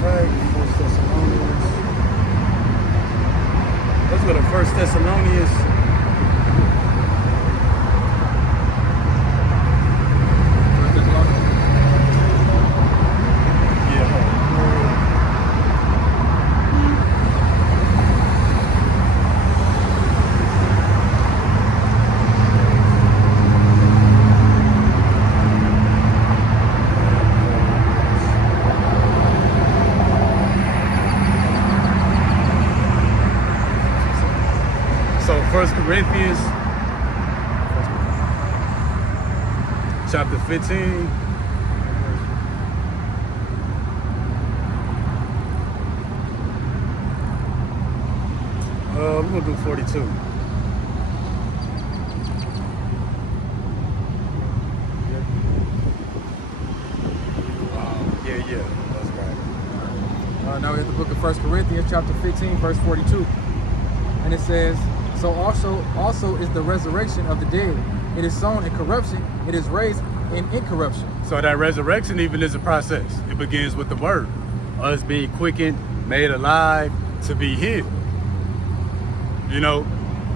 First Thessalonians. Let's go to 1 Thessalonians. So 1 Corinthians chapter 15. We're gonna do 42. Yeah, that's right. Now we're at the book of 1 Corinthians chapter 15, verse 42. And it says, so also is the resurrection of the dead. It is sown in corruption, it is raised in incorruption. So that resurrection even is a process. It begins with the word. Us being quickened, made alive, to be healed. You know,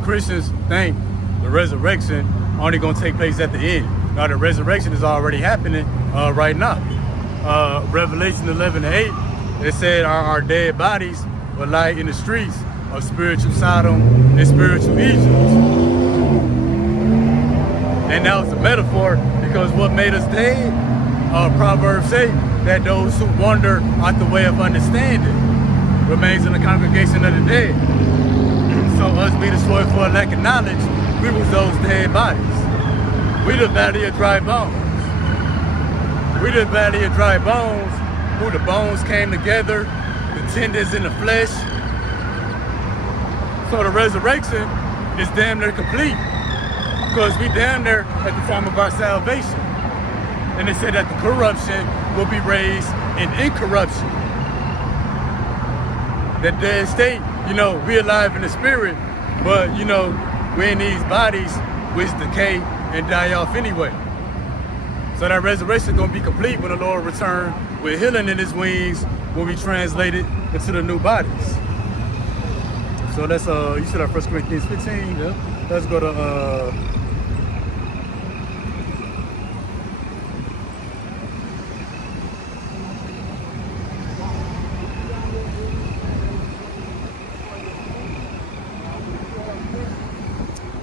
Christians think the resurrection only gonna take place at the end. Now the resurrection is already happening right now. Revelation 11:8, it said our dead bodies will lie in the streets of spiritual Sodom and spiritual Egypt. And that was a metaphor because what made us dead, Proverbs say that those who wander out the way of understanding remains in the congregation of the dead. So us being destroyed for a lack of knowledge, we was those dead bodies. We the valley of dry bones. We the valley of dry bones, who the bones came together, the tendons in the flesh. So the resurrection is damn near complete because we damn near at the time of our salvation. And it said that the corruption will be raised in incorruption. That dead state, you know, we alive in the spirit, but you know, we're in these bodies which decay and die off anyway. So that resurrection is gonna be complete when the Lord returns with healing in His wings when we translate it into the new bodies. So let's you said 1 Corinthians 15. Yeah. Let's go to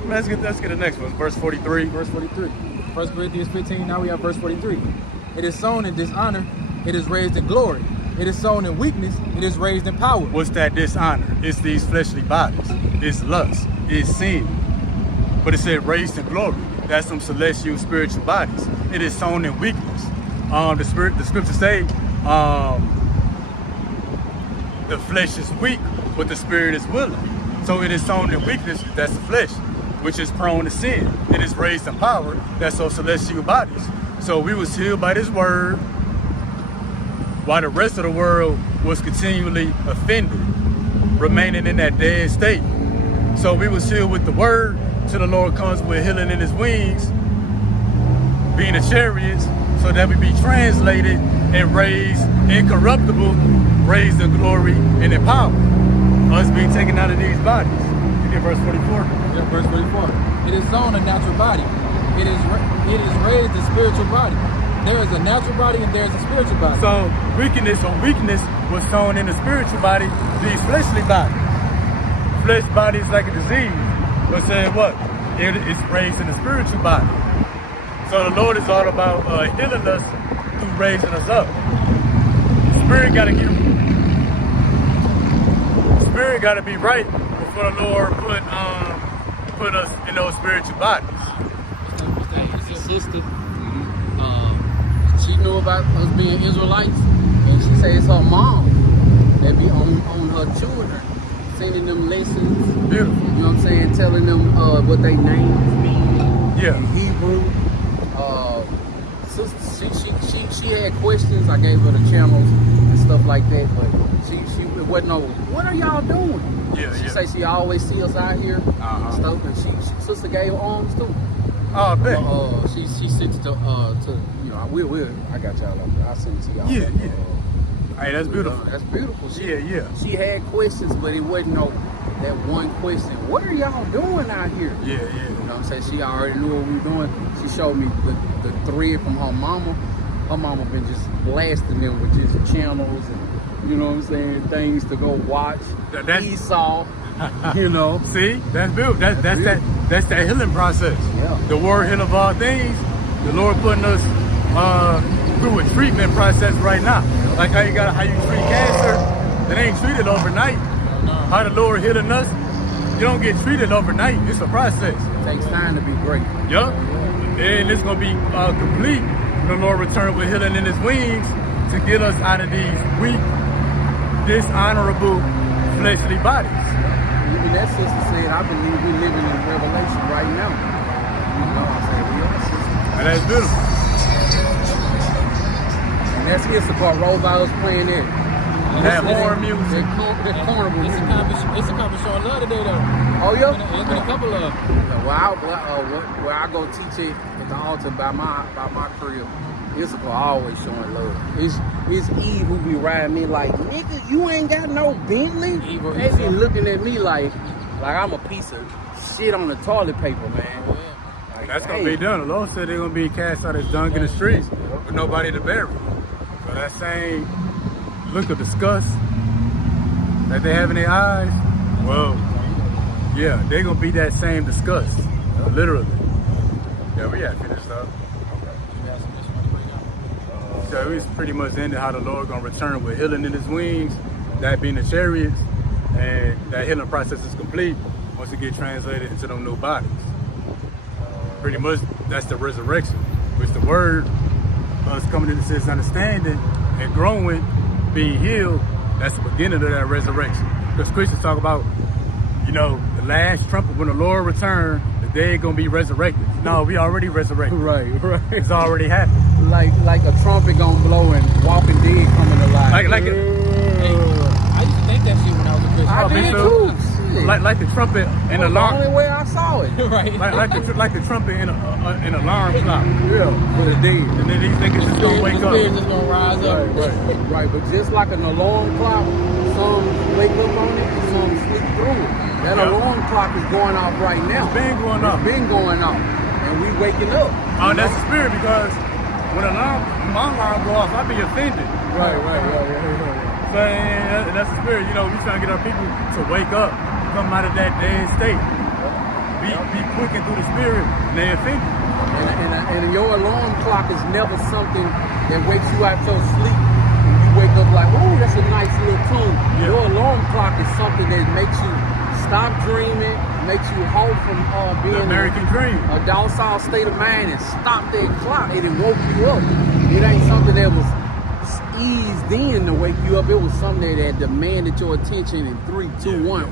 let's get the next one. Verse 43. Verse 43. 1 Corinthians 15, now we have verse 43. It is sown in dishonor, it is raised in glory. It is sown in weakness, it is raised in power. What's that dishonor? It's these fleshly bodies. It's lust. It's sin. But it said raised in glory. That's some celestial spiritual bodies. It is sown in weakness. The scriptures say the flesh is weak, but the spirit is willing. So it is sown in weakness, that's the flesh, which is prone to sin. It is raised in power, that's those celestial bodies. So we was healed by this word, while the rest of the world was continually offended, remaining in that dead state. So we was healed with the word, till the Lord comes with healing in His wings, being the chariots, so that we be translated and raised incorruptible, raised in glory and in power. Us being taken out of these bodies. You get verse 44. Yeah, verse 44. It is sown a natural body. It is raised a spiritual body. There is a natural body and there is a spiritual body. So weakness was sown in the spiritual body, these fleshly bodies. flesh body is like a disease, but saying what? It's raised in a spiritual body. So the Lord is all about healing us through raising us up. Spirit gotta be right before the Lord put us in those spiritual bodies. Sister, she knew about us being Israelites, and she said it's her mom that be on her children, sending them lessons. Beautiful. You know what I'm saying? Telling them what they names mean in Hebrew. She had questions. I gave her the channels and stuff like that, but she wasn't know what are y'all doing. She say she always see us out here and stuff, and she sister gave her arms too. Oh, bet. She sent it to you know, I got y'all. I'll send it to y'all. Yeah. Hey, that's beautiful. That's beautiful. She had questions, but it wasn't that one question. What are y'all doing out here? Yeah. You know what I'm saying? She already knew what we were doing. She showed me the thread from her mama. Her mama been just blasting them with just channels and, you know what I'm saying, things to go watch. Esau, you know. See, that's beautiful. That's that healing process. Yeah. The word heal of all things. The Lord putting us through a treatment process right now. Like how you treat cancer, it ain't treated overnight. How the Lord healing us, you don't get treated overnight. It's a process. It takes time to be great. Yup. And it's gonna be complete. The Lord return with healing in his wings to get us out of these weak, dishonorable, fleshly bodies. Even that sister said, I believe we're living in Revelation right now. You know, I said, we are, sister. And that's beautiful. And that's Issachar. Roosevelt was playing it. That horror music. That carnival music. It's a couple showing love today though. Oh, yeah? It's been a couple of. Where I go teach it at the altar by my crib, Issachar always showing love. It's Eve who be riding me like, nigga, you ain't got no Bentley? They be looking at me like I'm a piece of shit on the toilet paper, man. Like, that's gonna be done. The Lord said they're gonna be cast out as dung in the streets with nobody to bury. So that same look of disgust that they have in their eyes, well, yeah, they're gonna be that same disgust, literally. Yeah, we had finished up. So it's pretty much ended how the Lord gonna return with healing in his wings, that being the chariots, and that healing process is complete once it get translated into them new bodies. Pretty much that's the resurrection, which the word, us coming into this understanding and growing, being healed, that's the beginning of that resurrection. Because Christians talk about, you know, the last trumpet when the Lord return, the day gonna be resurrected. No, we already resurrected. Right. It's already happened. Like a trumpet gonna blow and Walking Dead coming alive. I used to think that shit when I was a Christian. I did too. Like the trumpet and the alarm. only way I saw it. Right. Like the trumpet in an alarm clock. Yeah, for the dead. And then these niggas just gonna wake up. Just gonna rise up. Right. But just like an alarm clock, some wake up on it and some sleep through it. That alarm clock is going off right now. It's been going off. It's been going off. And we waking up. Oh, that's the spirit, because when my alarm go off, I be offended. Right. So that's the spirit. You know, we trying to get our people to wake up, come out of that dead state. Be quickened through the spirit, and they offended. And your alarm clock is never something that wakes you out your sleep. And you wake up like, oh, that's a nice little tune. Yeah. Your alarm clock is something that makes you stop dreaming, makes you hope from being the American dream, a docile state of mind, and stop that clock, and it woke you up. It ain't something that was eased in to wake you up. It was something that demanded your attention in 3, 2, 1.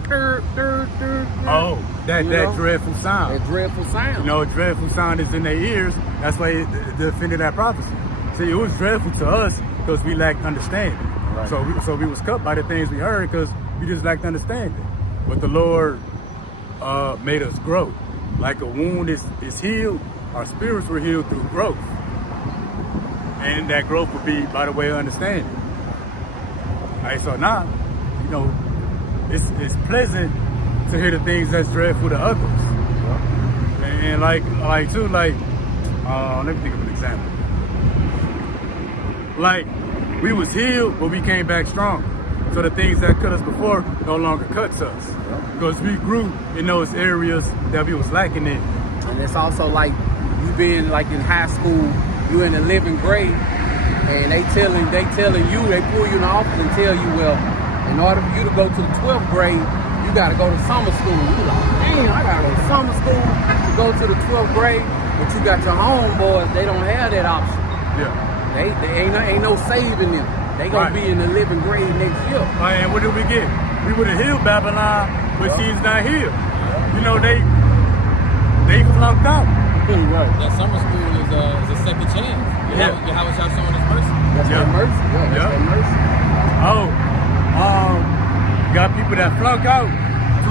Oh, that dreadful sound. That dreadful sound. You know, dreadful sound is in their ears. That's why it defended that prophecy. See, it was dreadful to us because we lacked understanding. Right. So we was cut by the things we heard because we just lacked understanding. But the Lord made us grow. Like a wound is healed, our spirits were healed through growth. And that growth would be by the way of understanding. All right, so now, you know, it's pleasant to hear the things that's dreadful to others. Yeah. And let me think of an example. Like, we was healed, but we came back strong. So the things that cut us before no longer cuts us. Because we grew in those areas that we was lacking in. And it's also like you being like in high school, you in 11th grade, and they telling you, they pull you in the office and tell you, well, in order for you to go to the 12th grade, you got to go to summer school. You like, damn, I got to go to summer school to go to the 12th grade, but you got your homeboys, they don't have that option. Yeah. They ain't no saving them. They gonna be in 11th grade next year. And what did we get? We would have healed Babylon, but she's not here. You know, they flunked out. Right. That summer school is a second chance. Yahweh Shah showing his mercy. That's their mercy. Yeah, that's their mercy. You got people that flunk out.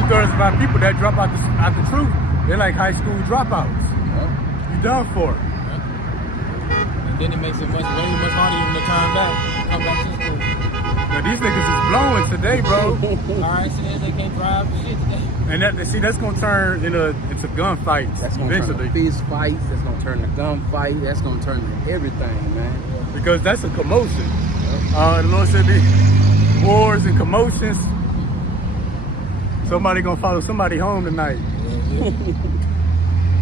2/3 of our people that drop out the truth, they're like high school dropouts. You done for it. And then it makes it way much harder for them to come back to school. Now these niggas is blowing today, bro. Car accidents, they can't drive shit today. And that's gonna turn into gunfights That's gonna eventually. turn to fist fights. That's gonna turn to gunfight. That's gonna turn to everything, man. Because that's a commotion. The Lord said wars and commotions. Somebody gonna follow somebody home tonight.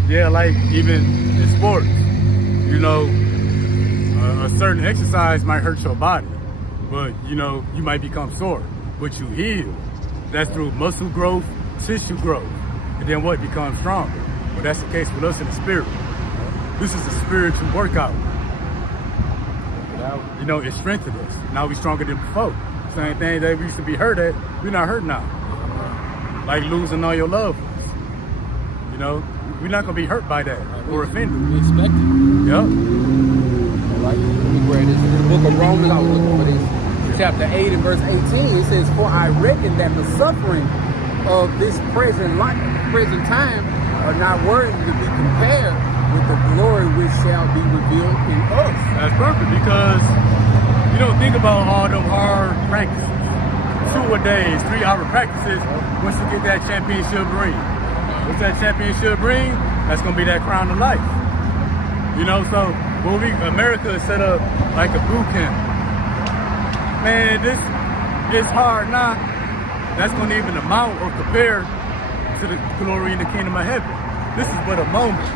Yeah, like even in sports, you know, a certain exercise might hurt your body, but you know, you might become sore, but you heal. That's through muscle growth, tissue growth, and then what becomes stronger. But that's the case with us in the spirit. This is a spiritual workout. You know, it strengthened us. Now we stronger than before. Same thing that we used to be hurt at, we're not hurt now. Like losing all your loved ones. You know, we're not gonna be hurt by that or offended. We expect it. Yep. Right? Let me grab this. The book of Romans, I was looking for this. Chapter 8 and verse 18, it says, "For I reckon that the suffering of this present time are not worthy to be compared with the glory which shall be revealed in us." That's perfect because you don't think about all them hard practices. 2-a-days, 3-hour practices once you get that championship ring. What's that championship ring? That's gonna be that crown of life. You know, so when America is set up like a boot camp. Man, this is hard now. That's gonna even amount or compare to the glory in the kingdom of heaven. This is but a moment.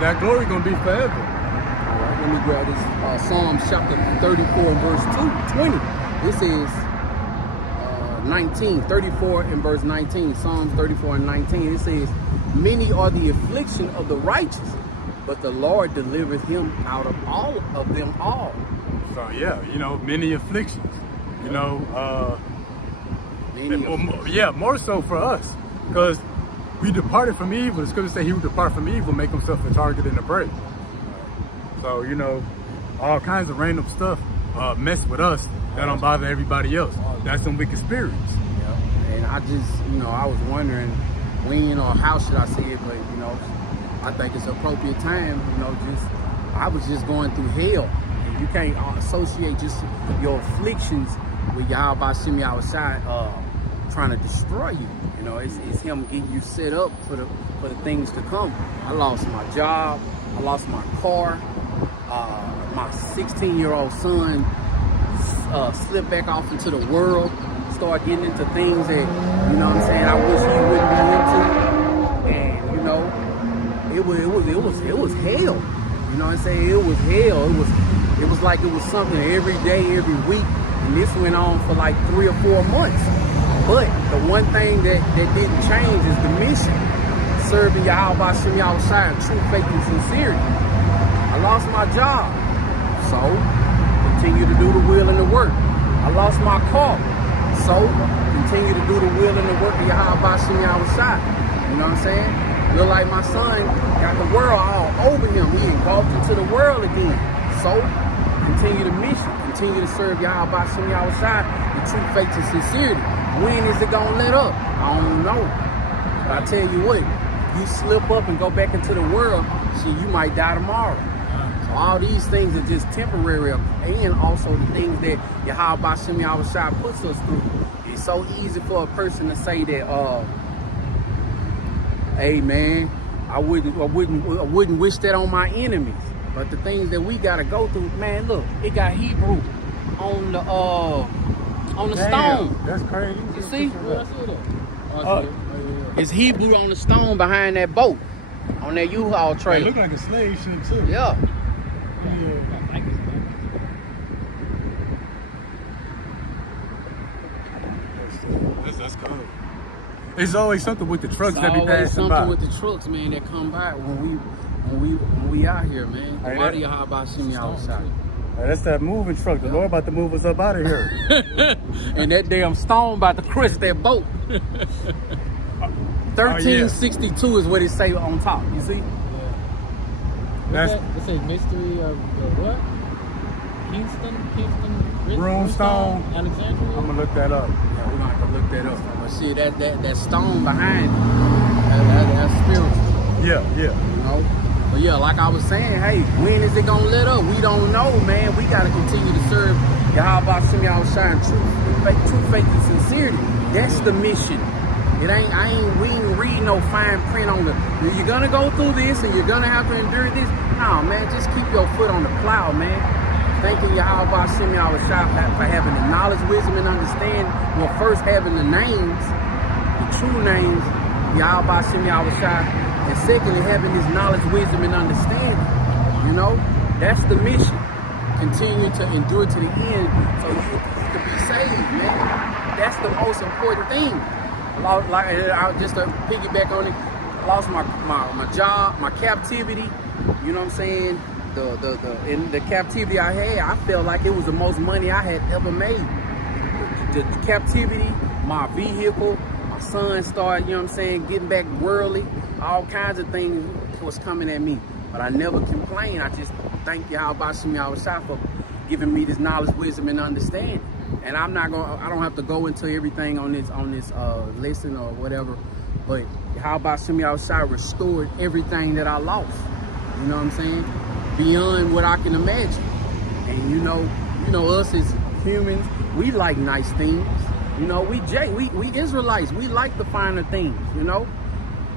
That glory gonna be forever. All right, let me grab this. Psalms chapter 34 and verse 20. This is 34 and verse 19. Psalms 34 and 19. It says, "Many are the affliction of the righteous, but the Lord delivereth him out of all of them all." So yeah, you know, many afflictions. You know, more so for us, because we departed from evil. The scripture say he who depart from evil make himself a target and a prey. So you know, all kinds of random stuff mess with us that don't bother everybody else. That's some wicked spirits. Yeah. And I just, you know, I was wondering when or how should I say it, but you know, I think it's appropriate time. You know, I was just going through hell. And you can't associate just your afflictions with Yahweh Shem Yahushai trying to destroy you. You know, it's him getting you set up for the things to come. I lost my job. I lost my car. My 16-year-old son slipped back off into the world, start getting into things that, you know what I'm saying, I wish he wouldn't be into. And, you know, it was hell. You know what I'm saying? It was hell. It was like it was something every day, every week. And this went on for like 3 or 4 months. But the one thing that didn't change is the mission. Serving Yahweh Shem Yahushai in true faith and sincerity. I lost my job. So, continue to do the will and the work. I lost my car. So, continue to do the will and the work of Yahweh Shem Yahushai. You know what I'm saying? Look like my son got the world all over him. He involved into the world again. So, continue the mission. Continue to serve Yahweh Shem Yahushai in true faith and sincerity. When is it gonna let up? I don't know. But I tell you what, you slip up and go back into the world, shit, you might die tomorrow. So all these things are just temporary, and also the things that Yahweh Shem Yahushai puts us through. It's so easy for a person to say that, hey man, I wouldn't wish that on my enemies. But the things that we gotta go through, man, look, it got Hebrew on the on the Damn, stone. that's crazy. You see? Where I see that? Oh, I Oh. see it. Oh, yeah. It's Hebrew on the stone behind that boat, on that U-Haul It trailer. look like a slave ship too. Yeah. That's cool. There's always something with the trucks It's that be always passing something by. with the trucks, man, that come by when we out here, man. Hey, Why that- do you how about see me outside? Hey, that's that moving truck. The Lord about to move us up out of here. And that damn stone about to crush that boat. 1362 is what it say on top. You see? That's It says mystery of what? Kingston, Broomstone. Alexandria. I'm gonna look that up. Yeah, we're gonna have to look that up. But see that stone behind it, that's spiritual. Yeah. You know? But yeah, like I was saying, hey, when is it gonna let up? We don't know, man. We gotta continue to serve Yahweh Shem Yahushua in truth, faith, and sincerity. That's the mission. We ain't read no fine print on you're gonna go through this and you're gonna have to endure this. No, man, just keep your foot on the plow, man. Thanking Yahweh Shem Yahushua for having the knowledge, wisdom, and understanding. Well, first having the names, the true names, Yahweh Shem Yahushua. And secondly, having this knowledge, wisdom, and understanding. You know, that's the mission. Continue to endure to the end so you can be saved, man. That's the most important thing. Just to piggyback on it, I lost my job, my captivity. You know what I'm saying? In the captivity I had, I felt like it was the most money I had ever made. The captivity, my vehicle, my son started, you know what I'm saying, getting back worldly. All kinds of things was coming at me. But I never complained. I just thank Yahweh Shem Yahushua for giving me this knowledge, wisdom, and understanding. And I don't have to go into everything on this lesson or whatever. But Yahweh Shem Yahushua restored everything that I lost. You know what I'm saying? Beyond what I can imagine. And you know us as humans, we like nice things. You know, we Israelites, we like the finer things, you know?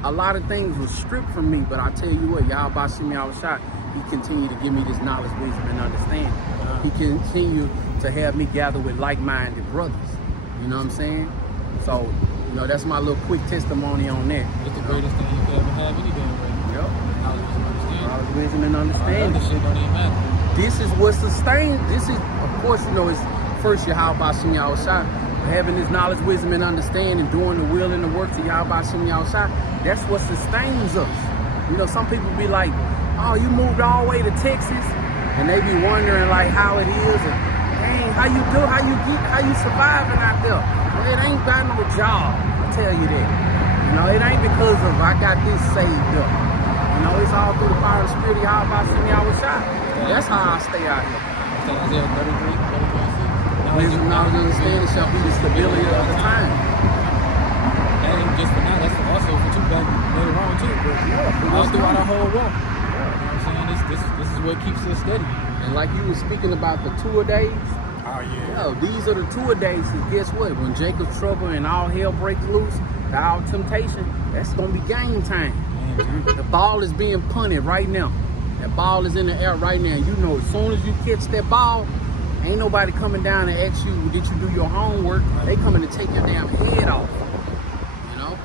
A lot of things were stripped from me, but I tell you what, Yahweh Shem Yahushua, he continued to give me this knowledge, wisdom, and understanding. He continued to have me gather with like-minded brothers. You know what I'm saying? So, you know, that's my little quick testimony on that. It's the greatest thing you could ever have any damn way. Yep. Knowledge, Wisdom and all the understanding. other shit don't even matter. This is what sustains. This is, of course, you know, it's first Yahweh Shem Yahushua. Having this knowledge, wisdom, and understanding, doing the will and the works of Yahweh Shem Yahushua, that's what sustains us. You know, some people be like, oh, you moved all the way to Texas, and they be wondering like how it is, and dang, how you surviving out there? Well, it ain't got no job, I tell you that. You know, it ain't because of I got this saved up. You know, it's all through the power of the Spirit of Yahweh Shem Yahushua. That's how I stay out here. Isaiah 33, 33. Wisdom, knowledge, and understanding shall be the stability of the time. That ain't just for now, that's also for two back later on too. But all throughout our whole walk. You know what I'm saying? This is what keeps us steady. And like you were speaking about the tour days, Oh yeah. these are the tour days. And guess what? When Jacob's trouble and all hell breaks loose, all temptation, that's gonna be game time. The ball is being punted right now. That ball is in the air right now. You know, as soon as you catch that ball, ain't nobody coming down and ask you, did you do your homework? They coming to take your damn head off. You know?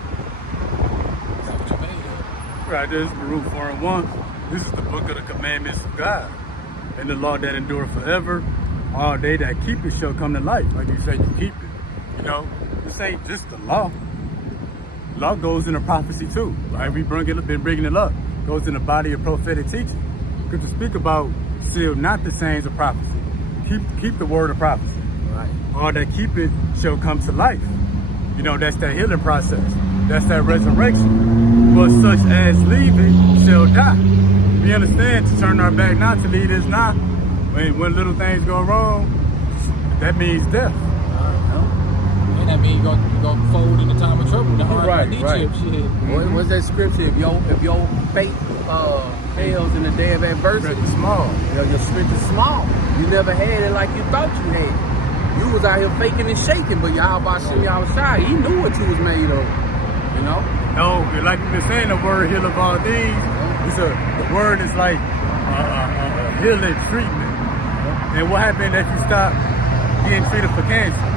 That's what you made of. Right, this is Baruch 4:1. This is the book of the commandments of God. And the law that endure forever. All they that keep it shall come to life. Like you say, you keep it. You know, this ain't just the law. Law goes into prophecy too. Right? We've been bringing it up. Goes in the body of prophetic teaching. Good to speak about seal not the sayings of prophecy. Keep the word of prophecy. Right. All that keep it shall come to life. You know, that's that healing process. That's that resurrection. But such as leave it shall die. We understand to turn our back not to lead us not. When little things go wrong, that means death. And that means you're gonna fold in the time of trouble. The hard Right, knee right. chip shit. What's that scripture? If your faith fails in the day of adversity, It's small. your strength is small. You never had it like you thought you had. You was out here faking and shaking, but Yahweh Shem Yahushua, he knew what you was made of. You know? No, like we've been saying, the word heal of all these. The word is like a healing treatment. And what happened if you stop getting treated for cancer?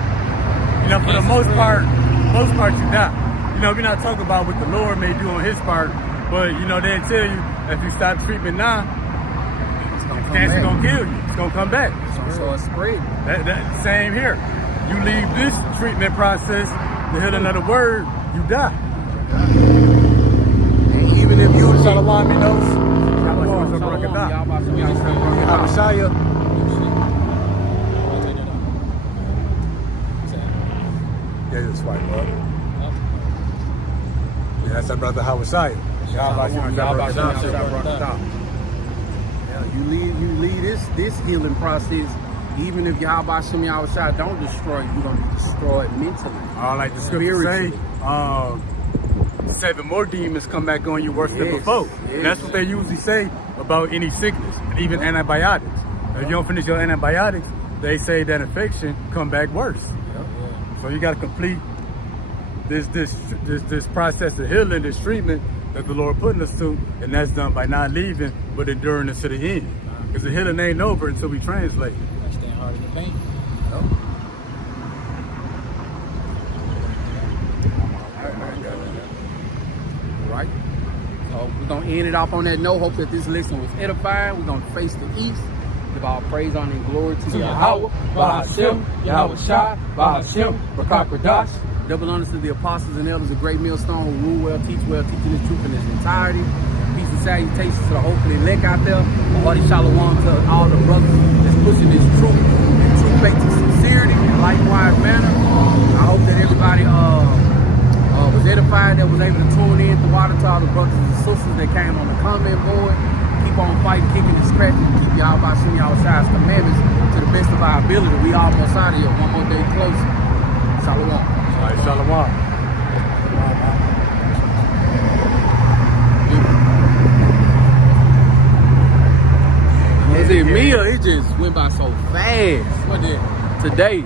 You know, for the most part, you die. You know, we're not talking about what the Lord may do on his part, but you know, they'll tell you if you stop treatment now, cancer gonna kill you. It's gonna come back. So it's spread. That same here. You leave this treatment process, the healing of the word, you die. And even if you Shalom, you know. Habashaya. Yeah, that's right, bro. Yeah, that's our brother Hawashaya. You lead this healing process. Even if Yahweh Shem Yahushua don't destroy you, you're going to destroy it mentally. Like the scripture say, 7 more demons come back on you worse than before. Yes. And that's what they usually say about any sickness, and even antibiotics. If you don't finish your antibiotics, they say that infection come back worse. So you got to complete this process of healing, this treatment that the Lord putting us to, and that's done by not leaving, but enduring us to the end. Because the healing ain't over until we translate. Staying hard in the paint. Right? So we're going to end it off on that note. Hope that this lesson was edifying. We're going to face the east. Give all praise, honor, and glory to Yahweh, Bahashem, Yahweh Shai, Bahashem, Rakak Radash. Double honors to the apostles and elders of Great Millstone who rule well, teaching this truth in its entirety. Peace and salutations to the hopefully elect out there. A hearty shalom to all the brothers that's pushing this truth and truth faith to sincerity in a likewise manner. I hope that everybody was edified, that was able to tune in to all the brothers and sisters that came on the comment board. Keep on fighting, kicking and scratching, and keep Yahweh Shem Yahushua's commandments to the best of our ability. We almost out of here. One more day closer. Shalom. All right, shalom. It just went by so fast. What did? Today.